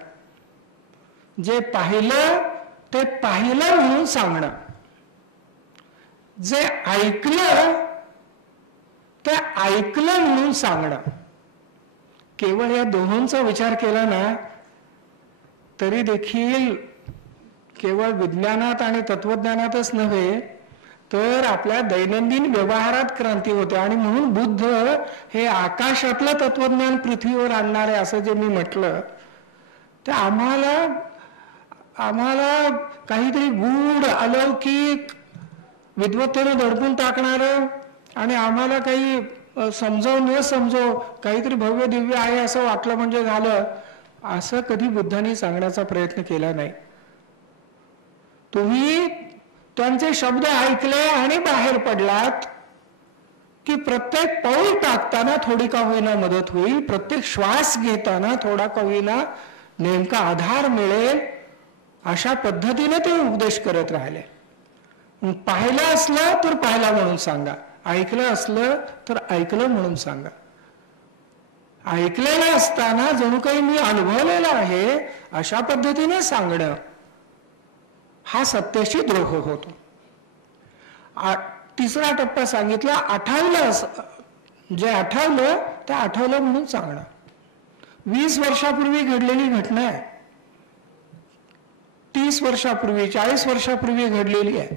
जे पाहिलं ते पाहिलं म्हणून सांगणं, जे ऐकलं ते ऐकलं म्हणून सांगणं. केवळ या दोहोंचा विचार केला ना तरी देखील केवळ विज्ञानात आणि तत्वज्ञानातच नव्हे तर आपल्या दैनंदिन व्यवहारात क्रांती होते. आणि म्हणून बुद्ध हे आकाशातलं तत्वज्ञान पृथ्वीवर आणणारे असं जे मी म्हटलं ते आम्हाला काहीतरी गूढ अलौकिक विद्वत्तेनं दडपून टाकणारं आणि आम्हाला काही समजव न समजव काहीतरी भव्य दिव्य आहे असं वाटलं म्हणजे झालं, असं कधी बुद्धांनी सांगण्याचा प्रयत्न केला नाही. तुम्ही त्यांचे शब्द ऐकले आणि बाहेर पडलात की प्रत्येक पाऊल टाकताना थोडी का होईना मदत होईल, प्रत्येक श्वास घेताना थोडा का होईना नेमका आधार मिळेल, अशा पद्धतीने ते उपदेश करत राहिले. पाहिलं असलं तर पाहिला म्हणून सांगा, ऐकलं असलं तर ऐकलं म्हणून सांगा. ऐकलेलं असताना जणू काही मी अनुभवलेलं आहे अशा पद्धतीने सांगणं हा सत्याशी द्रोह होतो. 3रा टप्पा सांगितला, आठवलं, जे आठवलं ते आठवलं म्हणून सांगणं. 20 वर्षापूर्वी घडलेली घटना आहे, 30 वर्षापूर्वी 40 वर्षापूर्वी घडलेली आहे,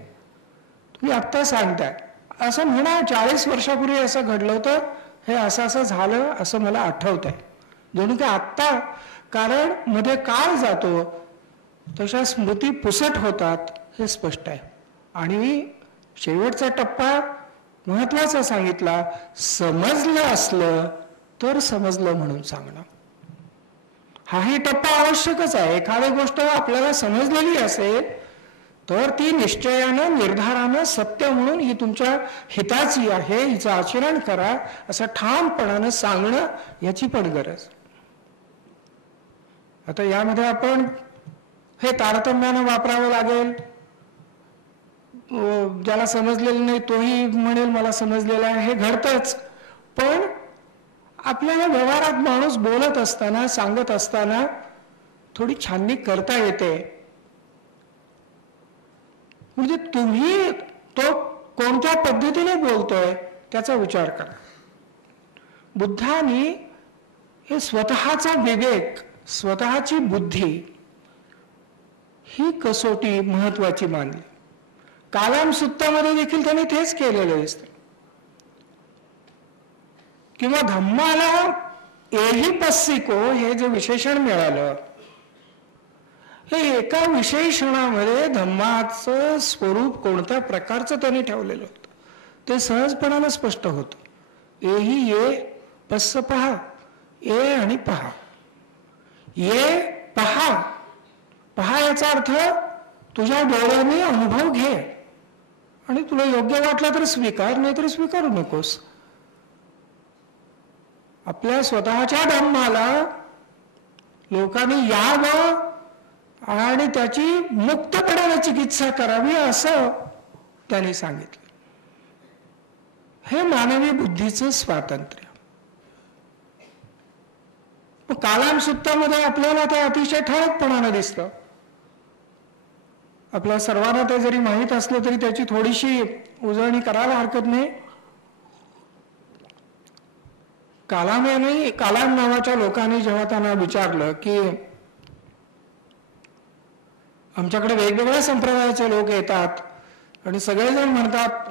तुम्ही आत्ता सांगताय असं म्हणा 40 वर्षापूर्वी असं घडलं होतं, हे असं असं झालं असं मला आठवत आहे, जणू की आत्ता. कारण मध्ये काळ जातो तशा स्मृती पुसट होतात हे स्पष्ट आहे. आणि शेवटचा टप्पा महत्वाचा सांगितला, समजलं असलं तर समजलं म्हणून सांगणं. हाही टप्पा आवश्यकच आहे. एखादी गोष्ट आपल्याला समजलेली असेल तर ती निश्चयानं निर्धारानं सत्य म्हणून ही तुमच्या हिताची आहे, हिचं आचरण करा असं ठामपणानं सांगणं याची पण गरज. आता यामध्ये आपण हे तारतम्यानं वापरावं लागेल. ज्याला समजलेलं नाही तोही म्हणेल मला समजलेलं आहे, हे घडतंच. पण आपल्याला व्यवहारात माणूस बोलत असताना सांगत असताना थोडी छाननी करता येते. म्हणजे तुम्ही तो कोणत्या पद्धतीने बोलतोय त्याचा विचार करा. बुद्धांनी हे स्वतःचा विवेक, स्वतःची बुद्धी ही कसोटी महत्वाची मानली. कालाम सुत्तामध्ये देखील त्यांनी तेच केलेलं दिसतं. किंवा धम्माला एही पस्सिको हे जे विशेषण मिळालं, हे एका विशेषणामध्ये धम्माचं स्वरूप कोणत्या प्रकारचं त्यांनी ठेवलेलं होतं ते सहजपणानं स्पष्ट होतं. एही ये पस्स पहा, ये आणि पहा. ये पहा, पहा याचा अर्थ तुझ्या डोळ्याने अनुभव घे आणि तुला योग्य वाटला तर स्वीकार, नाही तर स्वीकारू नकोस. आपल्या स्वतःच्या धम्माला लोकांनी यावं आणि त्याची मुक्तपणाने चिकित्सा करावी असं त्यांनी सांगितलं. हे मानवी बुद्धीचं स्वातंत्र्य. कालाम सुत्तामध्ये आपल्याला ते अतिशय ठळकपणाने दिसतं. आपल्या सर्वांना ते जरी माहीत असलं तरी त्याची थोडीशी उजळणी करायला हरकत नाही. कालाम नावाच्या लोकांनी जेव्हा त्यांना विचारलं की आमच्याकडे वेगवेगळ्या संप्रदायाचे लोक येतात आणि सगळेजण म्हणतात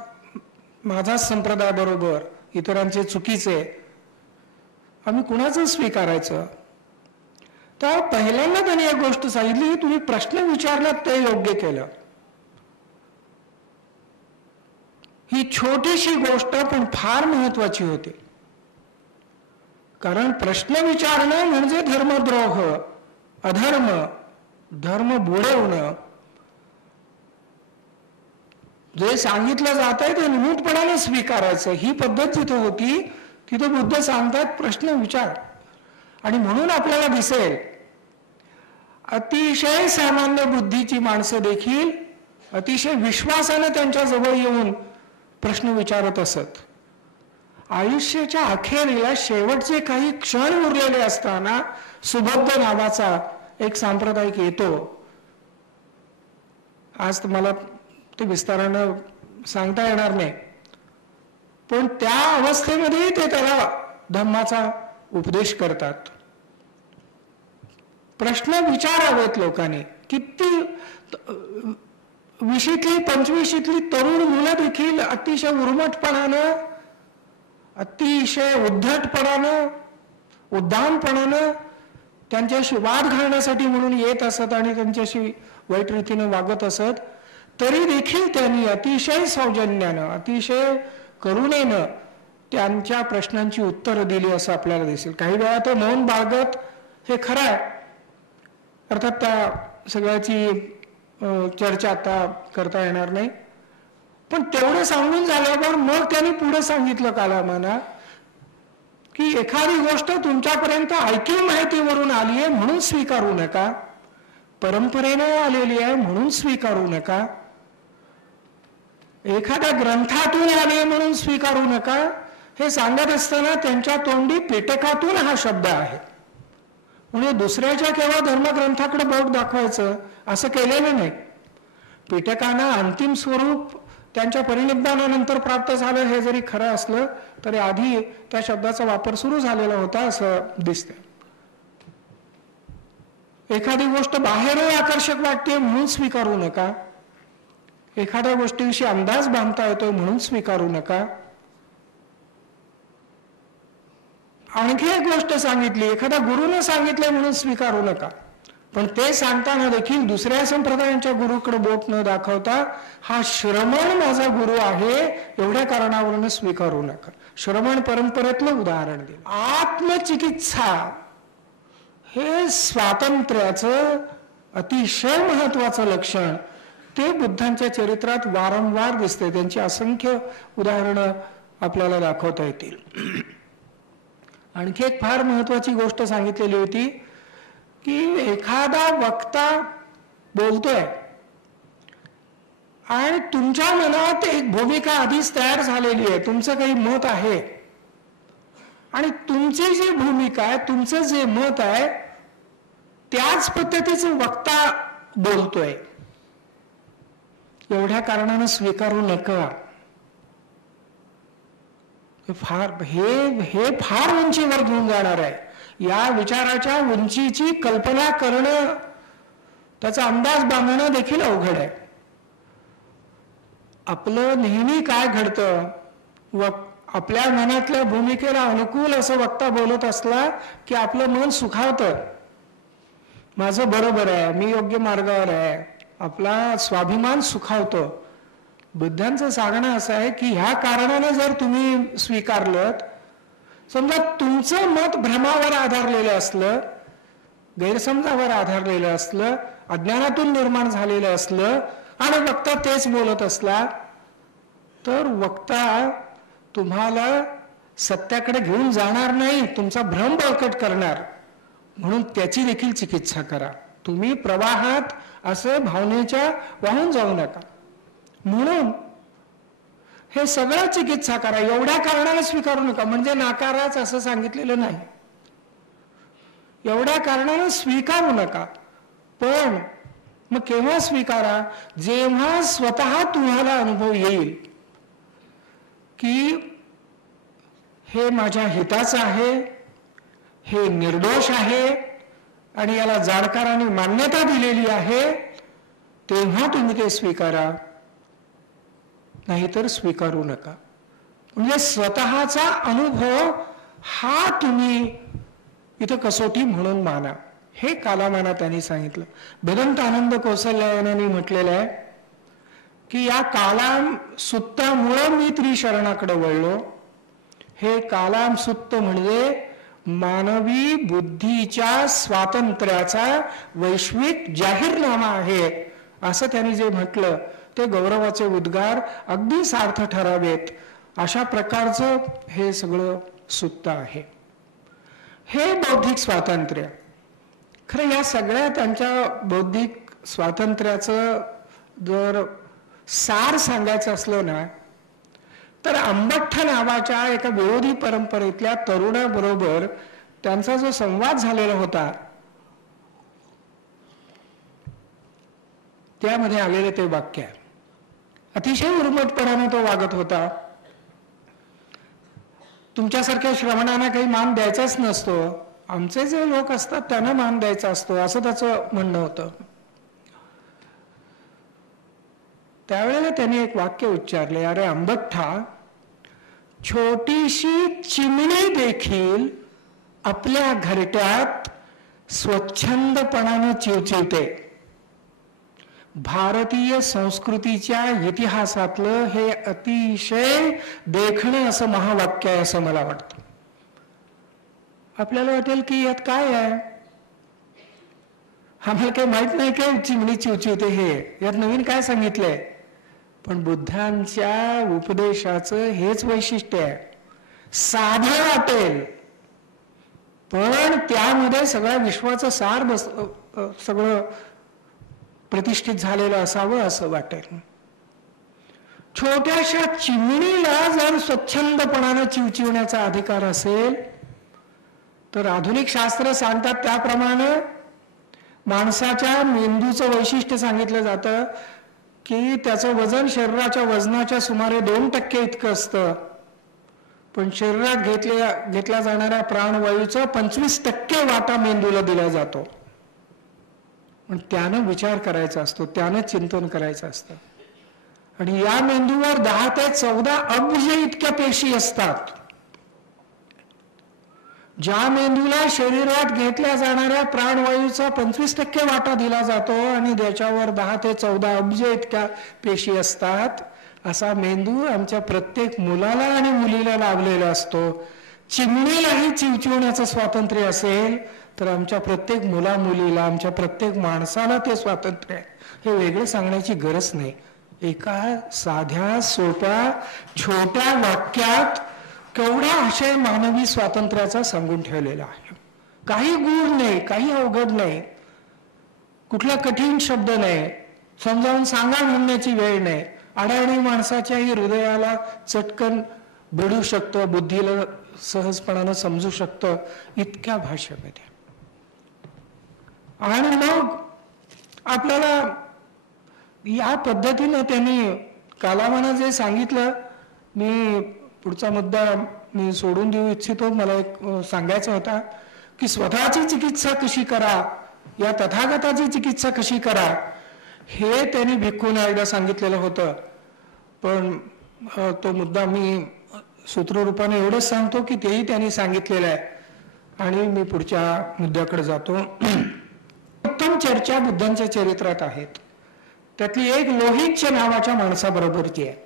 माझाच संप्रदाय बरोबर, इतरांचे चुकीचे, आम्ही कुणाचं स्वीकारायचं? तर पहिल्यांदा त्यांनी एक गोष्ट सांगितली की तुम्ही प्रश्न विचारलात ते योग्य केलं. ही छोटीशी गोष्ट पण फार महत्वाची होती. कारण प्रश्न विचारणं म्हणजे धर्मद्रोह, अधर्म, धर्म बुडवणं. जे सांगितलं जात आहे ते निमूटपणाने स्वीकारायचं, ही पद्धत जिथे होती तिथे बुद्ध सांगतात प्रश्न विचार. आणि म्हणून आपल्याला दिसेल अतिशय सामान्य बुद्धीची माणसं देखील अतिशय विश्वासाने त्यांच्या जवळ येऊन प्रश्न विचारत असत. आयुष्याच्या अखेरीला शेवटचे काही क्षण उरलेले असताना सुबोध नावाचा एक सांप्रदायिक येतो. आज मला ते विस्तारानं सांगता येणार नाही, पण त्या अवस्थेमध्ये ते त्याला धम्माचा उपदेश करतात. प्रश्न विचारावेत लोकांनी. किती 20ली 25ली तरुण मुलं देखील अतिशय उर्मटपणानं, अतिशय उद्धटपणानं, उद्दामपणानं त्यांच्याशी वाद घालण्यासाठी म्हणून येत असत आणि त्यांच्याशी वाईट रीतीने वागत असत. तरी देखील त्यांनी अतिशय सौजन्यानं, अतिशय करुणेनं त्यांच्या प्रश्नांची उत्तरं दिली असं आपल्याला दिसेल. काही वेळा ते मौन बाळगत, हे खरं आहे, अर्थात त्या सगळ्याची चर्चा आता करता येणार नाही, पण तेवढं सांगून झाल्यावर मग त्यांनी पुढे सांगितलं कालामाना की एखादी गोष्ट तुमच्यापर्यंत ऐकीव माहितीवरून आली आहे म्हणून स्वीकारू नका, परंपरेने आलेली आहे म्हणून स्वीकारू नका, एखाद्या ग्रंथातून आले म्हणून स्वीकारू नका. हे सांगत असताना त्यांच्या तोंडी पिटकातून हा शब्द आहे. म्हणजे दुसऱ्याच्या केवळ धर्मग्रंथाकडे बोट दाखवायचं असं केलेलं नाही. पिटकानं अंतिम स्वरूप त्यांच्या परिनिब्बानानंतर प्राप्त झालं हे जरी खरं असलं तरी आधी त्या शब्दाचा वापर सुरू झालेला होता असं दिसतंय. एखादी गोष्ट बाहेरही आकर्षक वाटते म्हणून स्वीकारू नका, एखाद्या गोष्टीविषयी अंदाज बांधता येतोय म्हणून स्वीकारू नका. आणखी एक गोष्ट सांगितली, एखाद्या गुरुनं सांगितलंय म्हणून स्वीकारू नका, पण ते सांगताना देखील दुसऱ्या संप्रदायांच्या गुरुकडे बोट न दाखवता हा श्रमण माझा गुरु आहे एवढ्या कारणावरून स्वीकारू नका. श्रमण परंपरेतलं उदाहरण दिलं. आत्मचिकित्सा हे स्वातंत्र्याचं अतिशय महत्वाचं लक्षण ते बुद्धांच्या चरित्रात वारंवार दिसते. त्यांची असंख्य उदाहरणं आपल्याला दाखवता येतील. आणखी एक फार महत्वाची गोष्ट सांगितलेली होती की एखादा वक्ता बोलतोय आणि तुमच्या मनात एक भूमिका आधीच तयार झालेली आहे, तुमचं काही मत आहे आणि तुमची जी भूमिका आहे, तुमचं जे मत आहे त्याच पद्धतीचं वक्ता बोलतोय, एवढ्या कारणानं स्वीकारू नका. हे फार उंचीवर घेऊन जाणार आहे. या विचाराच्या उंचीची कल्पना करणं, त्याचा अंदाज बांधणं देखील अवघड आहे. आपलं नेहमी काय घडतं, व आपल्या मनातल्या भूमिकेला अनुकूल असं वक्ता बोलत असला की आपलं मन सुखावतं, माझं बरोबर आहे, मी योग्य मार्गावर आहे, आपला स्वाभिमान सुखावतो. बुद्धांचं सांगणं असं आहे की ह्या कारणाने जर तुम्ही स्वीकारलं, समजा तुमचं मत भ्रमावर आधारलेलं असलं, गैरसमजावर आधारलेलं असलं, अज्ञानातून निर्माण झालेलं असलं आणि वक्ता तेच बोलत असला, तर वक्ता तुम्हाला सत्याकडे घेऊन जाणार नाही, तुमचा भ्रम बळकट करणार. म्हणून त्याची देखील चिकित्सा करा. तुम्ही प्रवाहात असं भावनेच्या वाहून जाऊ नका. म्हणून हे सगळं चिकित्सा करा, एवढ्या कारणाला स्वीकारू नका. म्हणजे नाकाराच असं सांगितलेलं नाही, एवढ्या कारणाला स्वीकारू नका. पण मग केव्हा स्वीकारा? जेव्हा स्वतः तुम्हाला अनुभव येईल की हे माझ्या हिताचं आहे, हे निर्दोष आहे आणि याला जाणकारांनी मान्यता दिलेली आहे, तेव्हा तुम्ही ते स्वीकारा, नाहीतर स्वीकारू नका. म्हणजे स्वतःचा अनुभव हा तुम्ही इथं कसोटी म्हणून माना. हे कालामाना त्यांनी सांगितलं. भदंत आनंद कौसल्यायनांनी म्हटलेलं आहे की या कालाम सुत्तामुळं मी त्रिशरणाकडे वळलो. हे कालाम सुत्त म्हणजे मानवी बुद्धीच्या स्वातंत्र्याचा वैश्विक जाहीरनामा आहे, असं त्यांनी जे म्हटलं ते गौरवाचे उद्गार अगदी सार्थ ठरावेत. अशा प्रकारचं हे सगळं सुत्त आहे. हे बौद्धिक स्वातंत्र्य. खरं या सगळ्या त्यांच्या बौद्धिक स्वातंत्र्याचं जर सार सांगायचं असलं ना, तर अंबठ्ठ नावाच्या एका विरोधी परंपरेतल्या तरुणाबरोबर त्यांचा जो संवाद झालेला होता त्यामध्ये आलेले ते वाक्य. अतिशय उर्मटपणाने तो वागत होता. तुमच्यासारख्या श्रमणांना काही मान द्यायचाच नसतो, आमचे जे लोक असतात त्यांना मान द्यायचा असतो, असं त्याचं म्हणणं होतं. त्यावेळेला त्यांनी एक वाक्य उच्चारले, अरे अंबठ्ठा, छोटीशी चिमणी देखील आपल्या घरट्यात स्वच्छंदपणानं चिवचिवते. भारतीय संस्कृतीच्या इतिहासातलं हे अतिशय देखणं असं महावाक्य आहे असं मला वाटतं. आपल्याला वाटेल की यात काय आहे, आम्हाला काही माहित नाही काय चिमणी चिवचिवते हे, यात नवीन काय सांगितलंय. पण बुद्धांच्या उपदेशाचं हेच वैशिष्ट्य आहे. साधं वाटेल पण त्यामध्ये सगळ्या विश्वाचं सार सगळं प्रतिष्ठित झालेलं असावं असं वाटेल. छोट्याशा चिमणीला जर स्वच्छंदपणानं चिवचिवण्याचा अधिकार असेल तर आधुनिक शास्त्र सांगतात त्याप्रमाणे माणसाच्या मेंदूचं वैशिष्ट्य सांगितलं जातं की त्याचं वजन शरीराच्या वजनाच्या सुमारे 2% इतकं असतं, पण शरीरात घेतल्या जाणाऱ्या प्राणवायूचा 25% वाटा मेंदूला दिला जातो. पण त्यानं विचार करायचा असतो, त्यानं चिंतन करायचं असतं. आणि या मेंदूवर 10 ते 14 अब्ज इतक्या पेशी असतात. ज्या मेंदूला शरीरात घेतल्या जाणाऱ्या प्राणवायूचा 25% वाटा दिला जातो आणि त्याच्यावर 10 ते 14 अब्ज इतक्या पेशी असतात, असा मेंदू आमच्या प्रत्येक मुलाला आणि मुलीला लाभलेला असतो. चिमणीलाही चिवचिवण्याचं स्वातंत्र्य असेल तर आमच्या प्रत्येक मुला मुलीला, आमच्या प्रत्येक माणसाला ते स्वातंत्र्य आहे. हे वेगळं सांगण्याची गरज नाही. एका साध्या सोप्या छोट्या वाक्यात केवढा आशय मानवी स्वातंत्र्याचा सांगून ठेवलेला आहे. काही गूढ नाही, काही अवघड नाही, कुठला कठीण शब्द नाही, समजावून सांगा म्हणण्याची वेळ नाही. अडाणी माणसाच्याही हृदयाला चटकन भिडू शकतं, बुद्धीला सहजपणानं समजू शकतं इतक्या भाषेमध्ये. आणि मग आपल्याला या पद्धतीनं त्यांनी कालामाना जे सांगितलं, मी पुढचा मुद्दा मी सोडून देऊ इच्छितो. मला एक सांगायचा होता की स्वतःची चिकित्सा कशी करा, या तथागताची चिकित्सा कशी करा, हे त्यांनी भिक्खूंना एकदा सांगितलेलं होतं. पण तो मुद्दा मी सूत्ररूपाने एवढंच सांगतो की तेही त्यांनी सांगितलेलं आहे आणि मी पुढच्या मुद्द्याकडे जातो. उत्तम चर्चा बुद्धांच्या चरित्रात आहेत. त्यातली एक लोहितच्या नावाच्या माणसाबरोबरची आहे.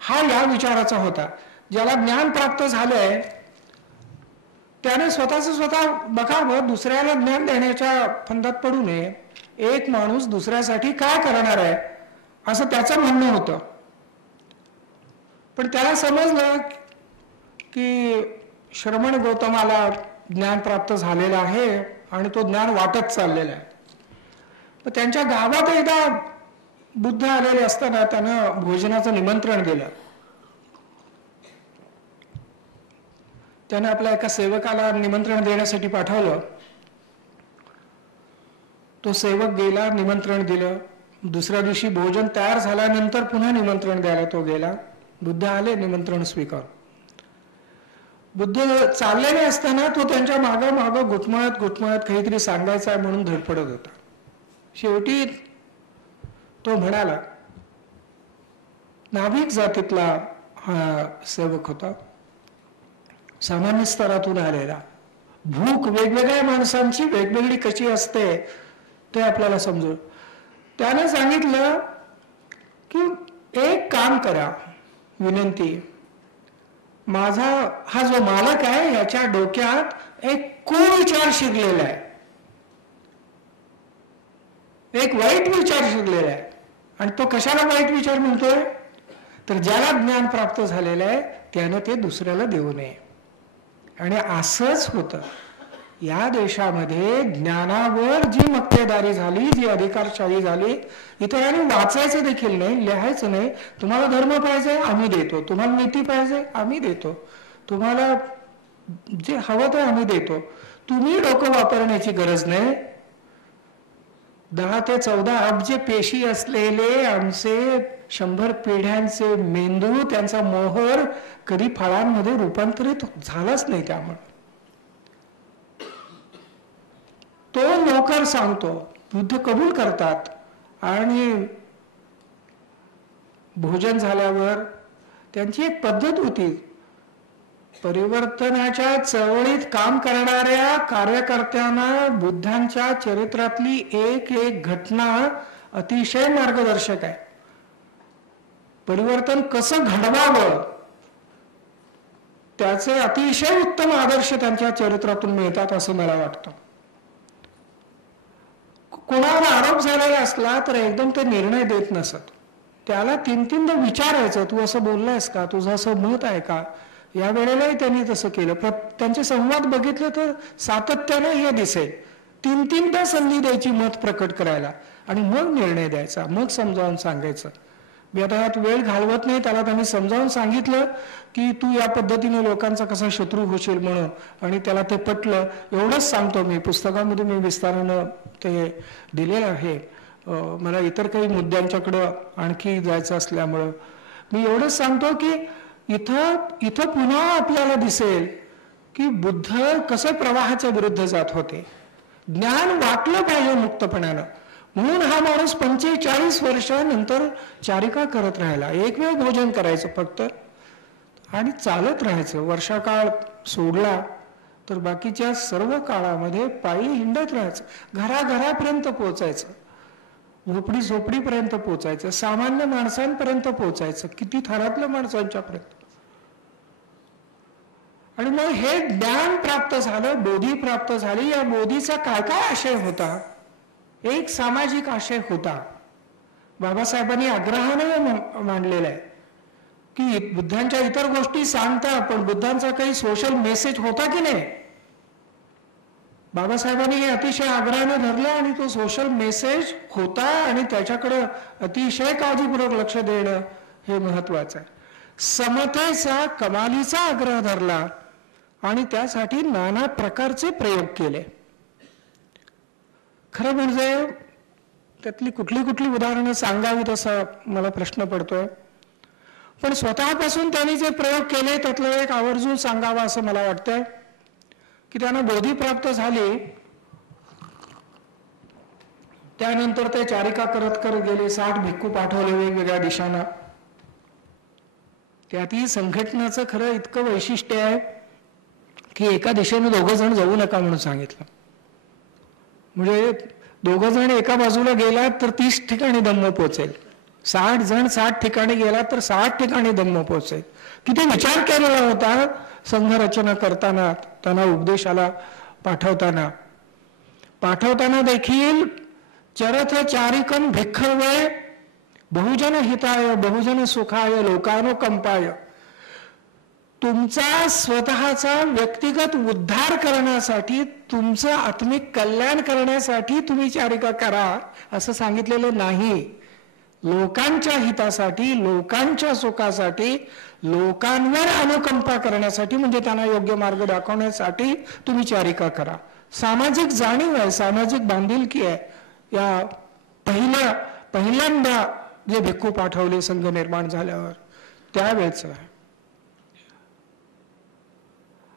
हा या विचाराचा होता, ज्याला ज्ञान प्राप्त झालंय त्याने स्वतः बघावं, दुसऱ्याला ज्ञान देण्याच्या फंदात पडू नये. एक माणूस दुसऱ्यासाठी काय करणार आहे असं त्याचं म्हणणं होतं. पण त्याला समजलं की श्रमण गौतमाला ज्ञान प्राप्त झालेलं आहे आणि तो ज्ञान वाटत चाललेला आहे. त्यांच्या गावात एकदा बुद्ध आलेले असताना त्यांना भोजनाचं निमंत्रण दिलं. त्याने आपल्या एका सेवकाला निमंत्रण देण्यासाठी पाठवलं. तो सेवक गेला, निमंत्रण दिलं. दुसऱ्या दिवशी भोजन तयार झाल्यानंतर पुन्हा निमंत्रण द्यायला तो गेला. बुद्ध आले निमंत्रण स्वीकार. बुद्ध चाललेले असताना तो त्यांच्या मागं घुटमळत काहीतरी सांगायचं आहे म्हणून धडपडत होता. शेवटी तो म्हणाला, नाभिक जातीतला हा सेवक होता, सामान्य स्तरातून आलेला. भूक वेगवेगळ्या माणसांची वेगवेगळी कशी असते ते आपल्याला समजू. त्याने सांगितलं की एक काम करा, विनंती, माझा हा जो मालक आहे याच्या डोक्यात एक कुविचार शिरलेला आहे, एक वाईट विचार शिरलेला आहे. आणि तो कशाला वाईट विचार म्हणतोय, तर ज्याला ज्ञान प्राप्त झालेलं आहे त्यानं ते दुसऱ्याला देऊ नये. आणि असंच होतं या देशामध्ये. ज्ञानावर जी मक्तेदारी झाली, जी अधिकारशाही झाली, इतरांनी वाचायचं देखील नाही, लिहायचं नाही. तुम्हाला धर्म पाहिजे आम्ही देतो, तुम्हाला नीती पाहिजे आम्ही देतो, तुम्हाला जे हवं ते आम्ही देतो, तुम्ही डोकं वापरण्याची गरज नाही. 10 ते 14 अब्ज पेशी असलेले आमचे 100 पिढ्यांचे मेंदू, त्यांचा मोहर कधी फळांमध्ये रूपांतरित झालाच नाही. त्यामुळे तो नोकर सांगतो, बुद्ध कबूल करतात. आणि भोजन झाल्यावर त्यांची एक पद्धत होती, परिवर्तनाच्या चळवळीत काम करणाऱ्या कार्यकर्त्यांना बुद्धांच्या चरित्रातली एक घटना अतिशय मार्गदर्शक आहे. परिवर्तन कसं घडवावं त्याचे अतिशय उत्तम आदर्श त्यांच्या चरित्रातून मिळतात असं मला वाटतं. कोणाला आरोप झालेला असला तर एकदम ते निर्णय देत नसत. त्याला 3-3दा विचारायचं, तू असं बोललायस का, तुझं असं मत आहे का. या वेळेलाही त्यांनी तसं केलं. त्यांचे संवाद बघितले तर सातत्यानं हे दिसेल. 3-3दा संधी द्यायची मत प्रकट करायला आणि मग निर्णय द्यायचा, मग समजावून सांगायचं. मी आता यात वेळ घालवत नाही. त्याला त्यांनी समजावून सांगितलं की तू या पद्धतीने लोकांचा कसा शत्रू होशील म्हणून, आणि त्याला ते पटलं. एवढंच सांगतो मी, पुस्तकामध्ये मी विस्तारानं ते दिलेलं आहे. मला इतर काही मुद्द्यांच्याकडं आणखी जायचं असल्यामुळं मी एवढंच सांगतो की इथं पुन्हा आपल्याला दिसेल की बुद्ध कसं प्रवाहाच्या विरुद्ध जात होते. ज्ञान वाटलं पाहिजे मुक्तपणानं, म्हणून हा माणूस 45 वर्षानंतर चारिका करत राहिला. एक वेळ भोजन करायचं फक्त आणि चालत राहायचं. वर्षाकाळ सोडला तर बाकीच्या सर्व काळामध्ये पायी हिंडत राहायचं, घराघरापर्यंत पोचायचं, झोपडीपर्यंत पोचायचं, सामान्य माणसांपर्यंत पोचायचं, किती थरातल्या माणसांच्या पर्यंत. आणि मग हे ज्ञान प्राप्त झालं, बोधी प्राप्त झाली. या बोधीचा काय काय आशय होता, एक सामाजिक आशय होता. बाबासाहेबांनी आग्रहाने मांडलेला आहे की बुद्धांच्या इतर गोष्टी सांगता, पण बुद्धांचा काही सोशल मेसेज होता की नाही. बाबासाहेबांनी हे अतिशय आग्रहाने धरलं आणि तो सोशल मेसेज होता आणि त्याच्याकडे अतिशय काळजीपूर्वक लक्ष देणं हे महत्वाचं आहे. समतेचा कमालीचा आग्रह धरला आणि त्यासाठी नाना प्रकारचे प्रयोग केले. खरं म्हणजे त्यातली कुठली उदाहरणं सांगावीत असा मला प्रश्न पडतोय. पण स्वतःपासून त्यांनी जे प्रयोग केले त्यातलं एक आवर्जून सांगावा असं मला वाटतंय की त्यांना बोधी प्राप्त झाली. त्यानंतर ते चारिका करत गेले. 60 भिक्खू पाठवले वेगवेगळ्या दिशांना. त्यातही संघटनाचं खरं इतकं वैशिष्ट्य आहे की एका दिशेने 2 जण जाऊ नका म्हणून सांगितलं. म्हणजे 2 जण एका बाजूला गेलात तर 30 ठिकाणी धम्म पोचेल. 60 जण 60 ठिकाणी गेला तर 60 ठिकाणी धम्म पोचेल. किती विचार केलेला होता संघरचना करताना, त्यांना उपदेशाला पाठवताना देखील चरथ चारिकम भिक्खवे बहुजन हिताय बहुजन सुखाय लोकानुकंपाय. 2 जण 60 ठिकाणी गेलात तर 60 ठिकाणी धम्म पोचेल. 60 जण 60 ठिकाणी गेलात तर 60 ठिकाणी धम्म पोचेल. किती विचार केलेला होता संघरचना करताना, त्यांना उपदेशाला पाठवताना. पाठवताना देखील चरथ चारिकम भिक्खवे बहुजन हिताय बहुजन सुखाय लोकानुकंपाय. तुमचा स्वतःचा व्यक्तिगत उद्धार करण्यासाठी, तुमचं आत्मिक कल्याण करण्यासाठी तुम्ही चारिका करा असं सांगितलेलं नाही. लोकांच्या हितासाठी, लोकांच्या सुखासाठी, लोकांवर अनुकंपा करण्यासाठी, म्हणजे त्यांना योग्य मार्ग दाखवण्यासाठी तुम्ही चारिका करा. सामाजिक जाणीव आहे, सामाजिक बांधिलकी आहे. या पहिल्यांदा जे भिक्खू पाठवले संघ निर्माण झाल्यावर त्यावेळेच आहे.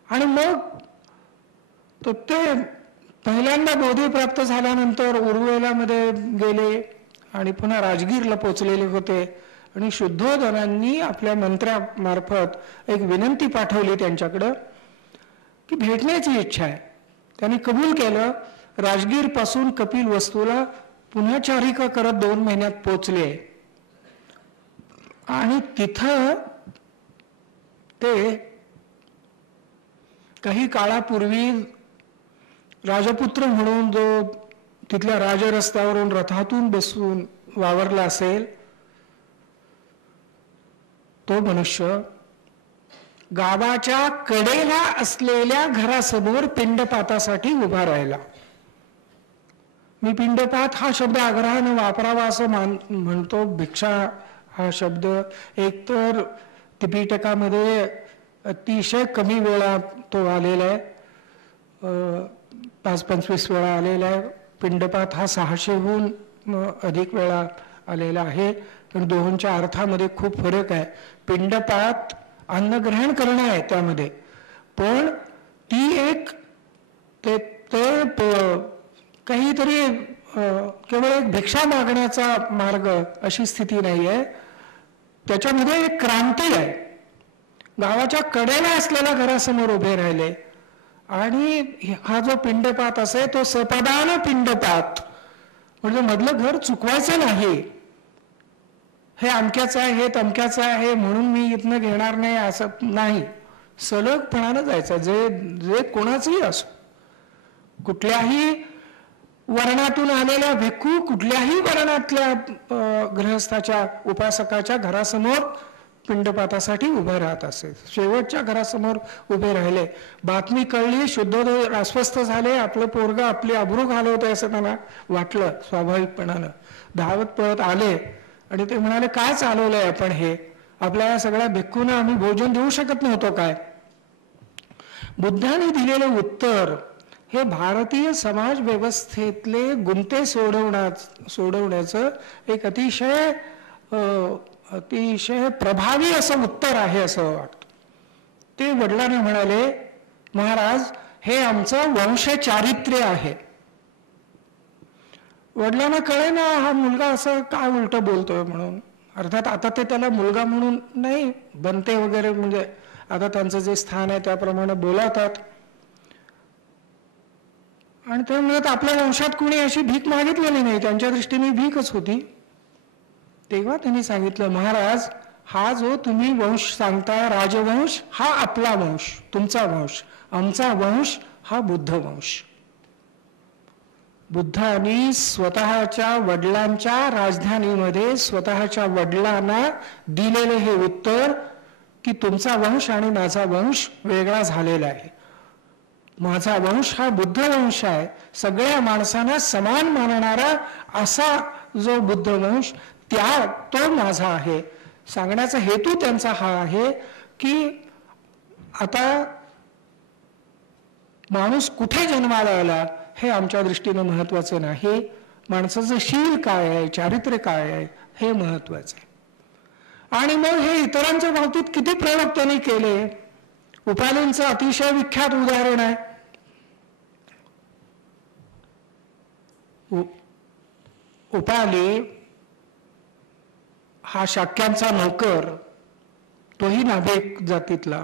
आणि मग तो ते पहिल्यांदा बोधी प्राप्त झाल्यानंतर उरुवेलामध्ये गेले आणि पुन्हा राजगीरला पोचलेले होते. आणि शुद्धोधनांनी आपल्या मंत्र्यामार्फत एक विनंती पाठवली त्यांच्याकडं की भेटण्याची इच्छा आहे. त्यांनी कबूल केलं. राजगीर पासून कपिल वस्तूला पुन्हा चारिका करत 2 महिन्यात पोचले. आणि तिथं ते काही काळापूर्वी राजपुत्र म्हणून जो तिथल्या राजरस्त्यावरून रथातून बसून वावरला असेल तो मनुष्य गावाच्या कडेला असलेल्या घरासमोर पिंडपातासाठी उभा राहिला. मी पिंडपात हा शब्द आग्रहानं वापरावा असं म्हणतो. भिक्षा हा शब्द एकतर त्रिपिटकामध्ये अतिशय कमी वेळा तो आलेला आहे, 5-25 वेळा आलेला आहे. पिंडपात हा 600हून अधिक वेळा आलेला आहे. पण दोहोंच्या अर्थामध्ये खूप फरक आहे. पिंडपात अन्नग्रहण करणं आहे त्यामध्ये, पण ती एक ते काहीतरी केवळ एक भिक्षा मागण्याचा मार्ग अशी स्थिती नाही आहे. त्याच्यामध्ये एक क्रांती आहे. गावाच्या कडेला असलेल्या घरासमोर उभे राहिले आणि हा जो पिंडपात असे तो सपदान पिंडपात, म्हणजे मधलं घर चुकवायचं नाही. हे अमक्याचं आहे, हे तमक्याचं आहे म्हणून मी इथनं घेणार नाही असं नाही. सलगपणानं जायचं, जे कोणाचंही असो. कुठल्याही वर्णातून आलेल्या भिक्खू कुठल्याही वर्णातल्या गृहस्थाच्या उपासकाच्या घरासमोर पिंडपातासाठी उभे राहत असे. शेवटच्या घरासमोर उभे राहिले. बातमी कळली, शुद्धोधन अस्वस्थ झाले. आपलं पोरगं आपली अब्रू घालवतंय असं त्यांना वाटलं स्वाभाविकपणानं. धावत पळत आले आणि ते म्हणाले, काय चालवलंय आपण हे? आपल्या या सगळ्या भिक्खूंना आम्ही भोजन देऊ शकत नव्हतो काय? बुद्धाने दिलेलं उत्तर हे भारतीय समाज व्यवस्थेतले गुंते सोडवण्याचं एक अतिशय प्रभावी असं उत्तर आहे असं वाटतं. ते वडिलांना म्हणाले, महाराज हे आमचं वंशचारित्र्य आहे. वडिलांना कळे ना हा मुलगा असं काय उलट बोलतोय म्हणून. अर्थात आता ते त्याला मुलगा म्हणून नाही, बनते वगैरे म्हणजे आता त्यांचं जे स्थान आहे त्याप्रमाणे बोलावतात. आणि ते म्हणत आपल्या वंशात कोणी अशी भीक मागितलेली नाही, त्यांच्या दृष्टीने भीकच होती. तेव्हा त्यांनी सांगितलं, महाराज हा जो तुम्ही वंश सांगता राजवंश हा आपला वंश, तुमचा वंश. आमचा वंश हा बुद्ध वंश. बुद्धांनी स्वतःच्या वडिलांच्या राजधानीमध्ये स्वतःच्या वडिलांना दिलेले हे उत्तर की तुमचा वंश आणि माझा वंश वेगळा झालेला आहे. माझा वंश हा बुद्ध वंश आहे. सगळ्या माणसांना समान मानणारा असा जो बुद्ध वंश तो माझा आहे. सांगण्याचा हेतू त्यांचा हा आहे की आता माणूस कुठे जन्माला आला हे आमच्या दृष्टीनं महत्वाचं नाही. माणसाचं शील काय आहे, चारित्र्य काय आहे हे महत्वाचं आहे. आणि मग हे इतरांच्या बाबतीत किती प्रयोग त्यांनी केले. उपालींचं अतिशय विख्यात उदाहरण आहे. उपाली हा शाक्यांचा नोकर, तोही नाभिक जातीतला.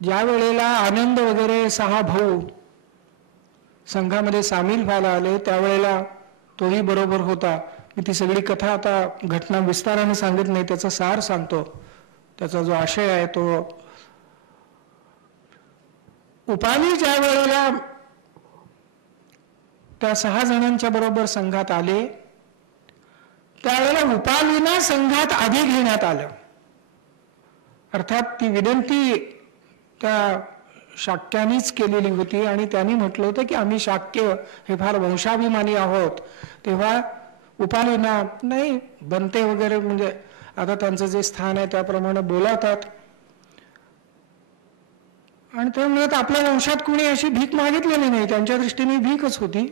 ज्या वेळेला आनंद वगैरे 6 भाऊ संघामध्ये सामील व्हायला आले त्यावेळेला तोही बरोबर होता. मी ती सगळी कथा आता घटना विस्ताराने सांगत नाही, त्याचा सार सांगतो. त्याचा जो आशय आहे तो, उपाली ज्या वेळेला त्या 6 जणांच्या बरोबर संघात आले त्यावेळेला उपालींना संघात आधी घेण्यात आलं अर्थात ती विनंती त्या शाक्यानीच केलेली होती आणि त्यांनी म्हटलं होतं की आम्ही शाक्य हे फार वंशाभिमानी आहोत. तेव्हा उपालींना नाही बनते वगैरे म्हणजे आता त्यांचं जे स्थान आहे त्याप्रमाणे बोलावतात आणि ते म्हणत आपल्या वंशात कुणी अशी भीक मागितलेली नाही, त्यांच्या दृष्टीने भीकच होती.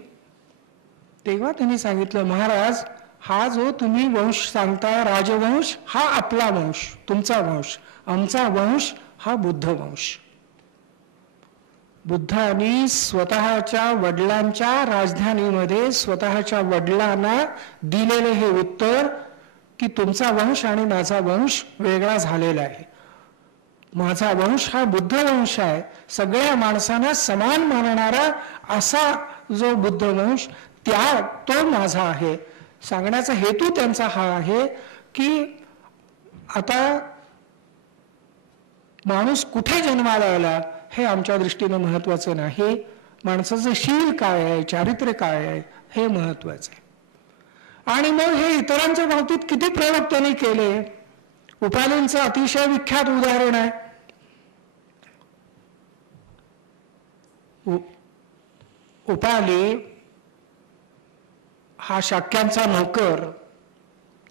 तेव्हा त्यांनी सांगितलं महाराज हा जो तुम्ही वंश सांगता राजवंश हा आपला वंश तुमचा वंश, आमचा वंश हा बुद्ध वंश. बुद्धांनी स्वतःच्या वडिलांच्या राजधानीमध्ये स्वतःच्या वडिलांना दिलेले हे उत्तर की तुमचा वंश आणि माझा वंश वेगळा झालेला आहे. माझा वंश हा बुद्ध वंश आहे, सगळ्या माणसांना समान मानणारा असा जो बुद्ध वंश तो माझा आहे. सांगण्याचा हेतू त्यांचा हा आहे की आता माणूस कुठे जन्माला आला हे आमच्या दृष्टीने महत्वाचं नाही, माणसाचं शील काय आहे, चारित्र्य काय आहे हे महत्वाचं आहे. आणि मग हे इतरांच्या बाबतीत किती प्रयोग त्यांनी केले. उपालींचं अतिशय विख्यात उदाहरण आहे. उपाली हा शाक्यांचा नोकर,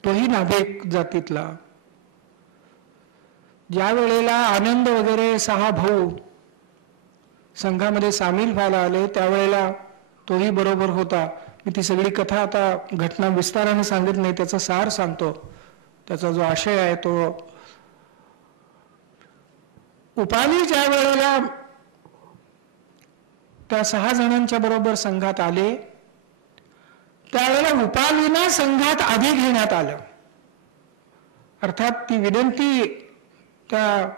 तोही नाभिक जातीतला. ज्या वेळेला आनंद वगैरे 6 भाऊ संघामध्ये सामील व्हायला आले त्यावेळेला तोही बरोबर होता. मी ती सगळी कथा आता घटना विस्ताराने सांगित नाही, त्याचा सार सांगतो. त्याचा जो आशय आहे तो उपाली ज्या वेळेला त्या 6 जणांच्या बरोबर संघात आले त्यावेळेला उपालींना संघात आधी घेण्यात आलं. अर्थात ती विनंती त्या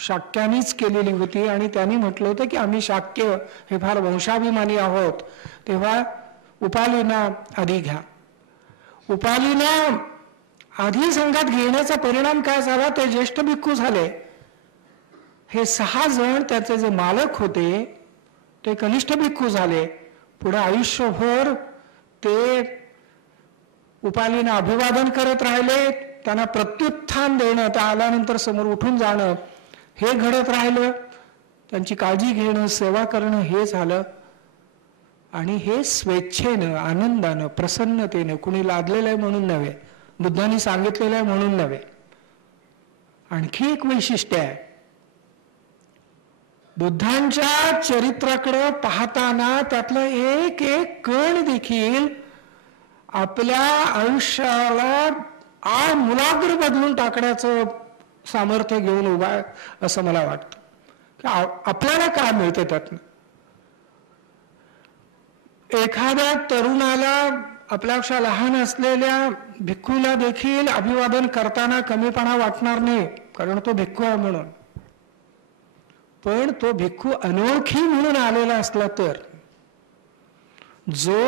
शाक्यानीच केलेली होती आणि त्यांनी म्हटलं होतं की आम्ही शाक्य हे फार वंशाभिमानी आहोत, तेव्हा उपालींना आधी घ्या. उपालींना आधी संघात घेण्याचा परिणाम काय झाला, ते ज्येष्ठ भिक्खू झाले. हे 6 जण त्याचे जे मालक होते ते कनिष्ठ भिक्खू झाले. पुढे आयुष्यभर ते उपालींना अभिवादन करत राहिले, त्यांना प्रत्युत्थान देणं, त्या आल्यानंतर समोर उठून जाणं हे घडत राहिलं. त्यांची काळजी घेणं, सेवा करणं हे झालं. आणि हे स्वेच्छेनं, आनंदानं, प्रसन्नतेनं, कुणी लादलेलं आहे म्हणून नव्हे, बुद्धांनी सांगितलेलं आहे म्हणून नव्हे. आणखी एक वैशिष्ट्य आहे, बुद्धांच्या चरित्राकडे पाहताना त्यातलं एक एक कण देखील आपल्या आयुष्याला आमूलाग्र बदलून टाकण्याचं सामर्थ्य घेऊन उभा आहे असं मला वाटतं. की आपल्याला काय मिळते त्यातनं. एखाद्या तरुणाला, आपल्यापेक्षा लहान असलेल्या भिक्खूला देखील अभिवादन करताना कमीपणा वाटणार नाही, कारण तो भिक्खू आहे म्हणून. पण तो भिक्खू अनोळखी म्हणून आलेला असला तर, जो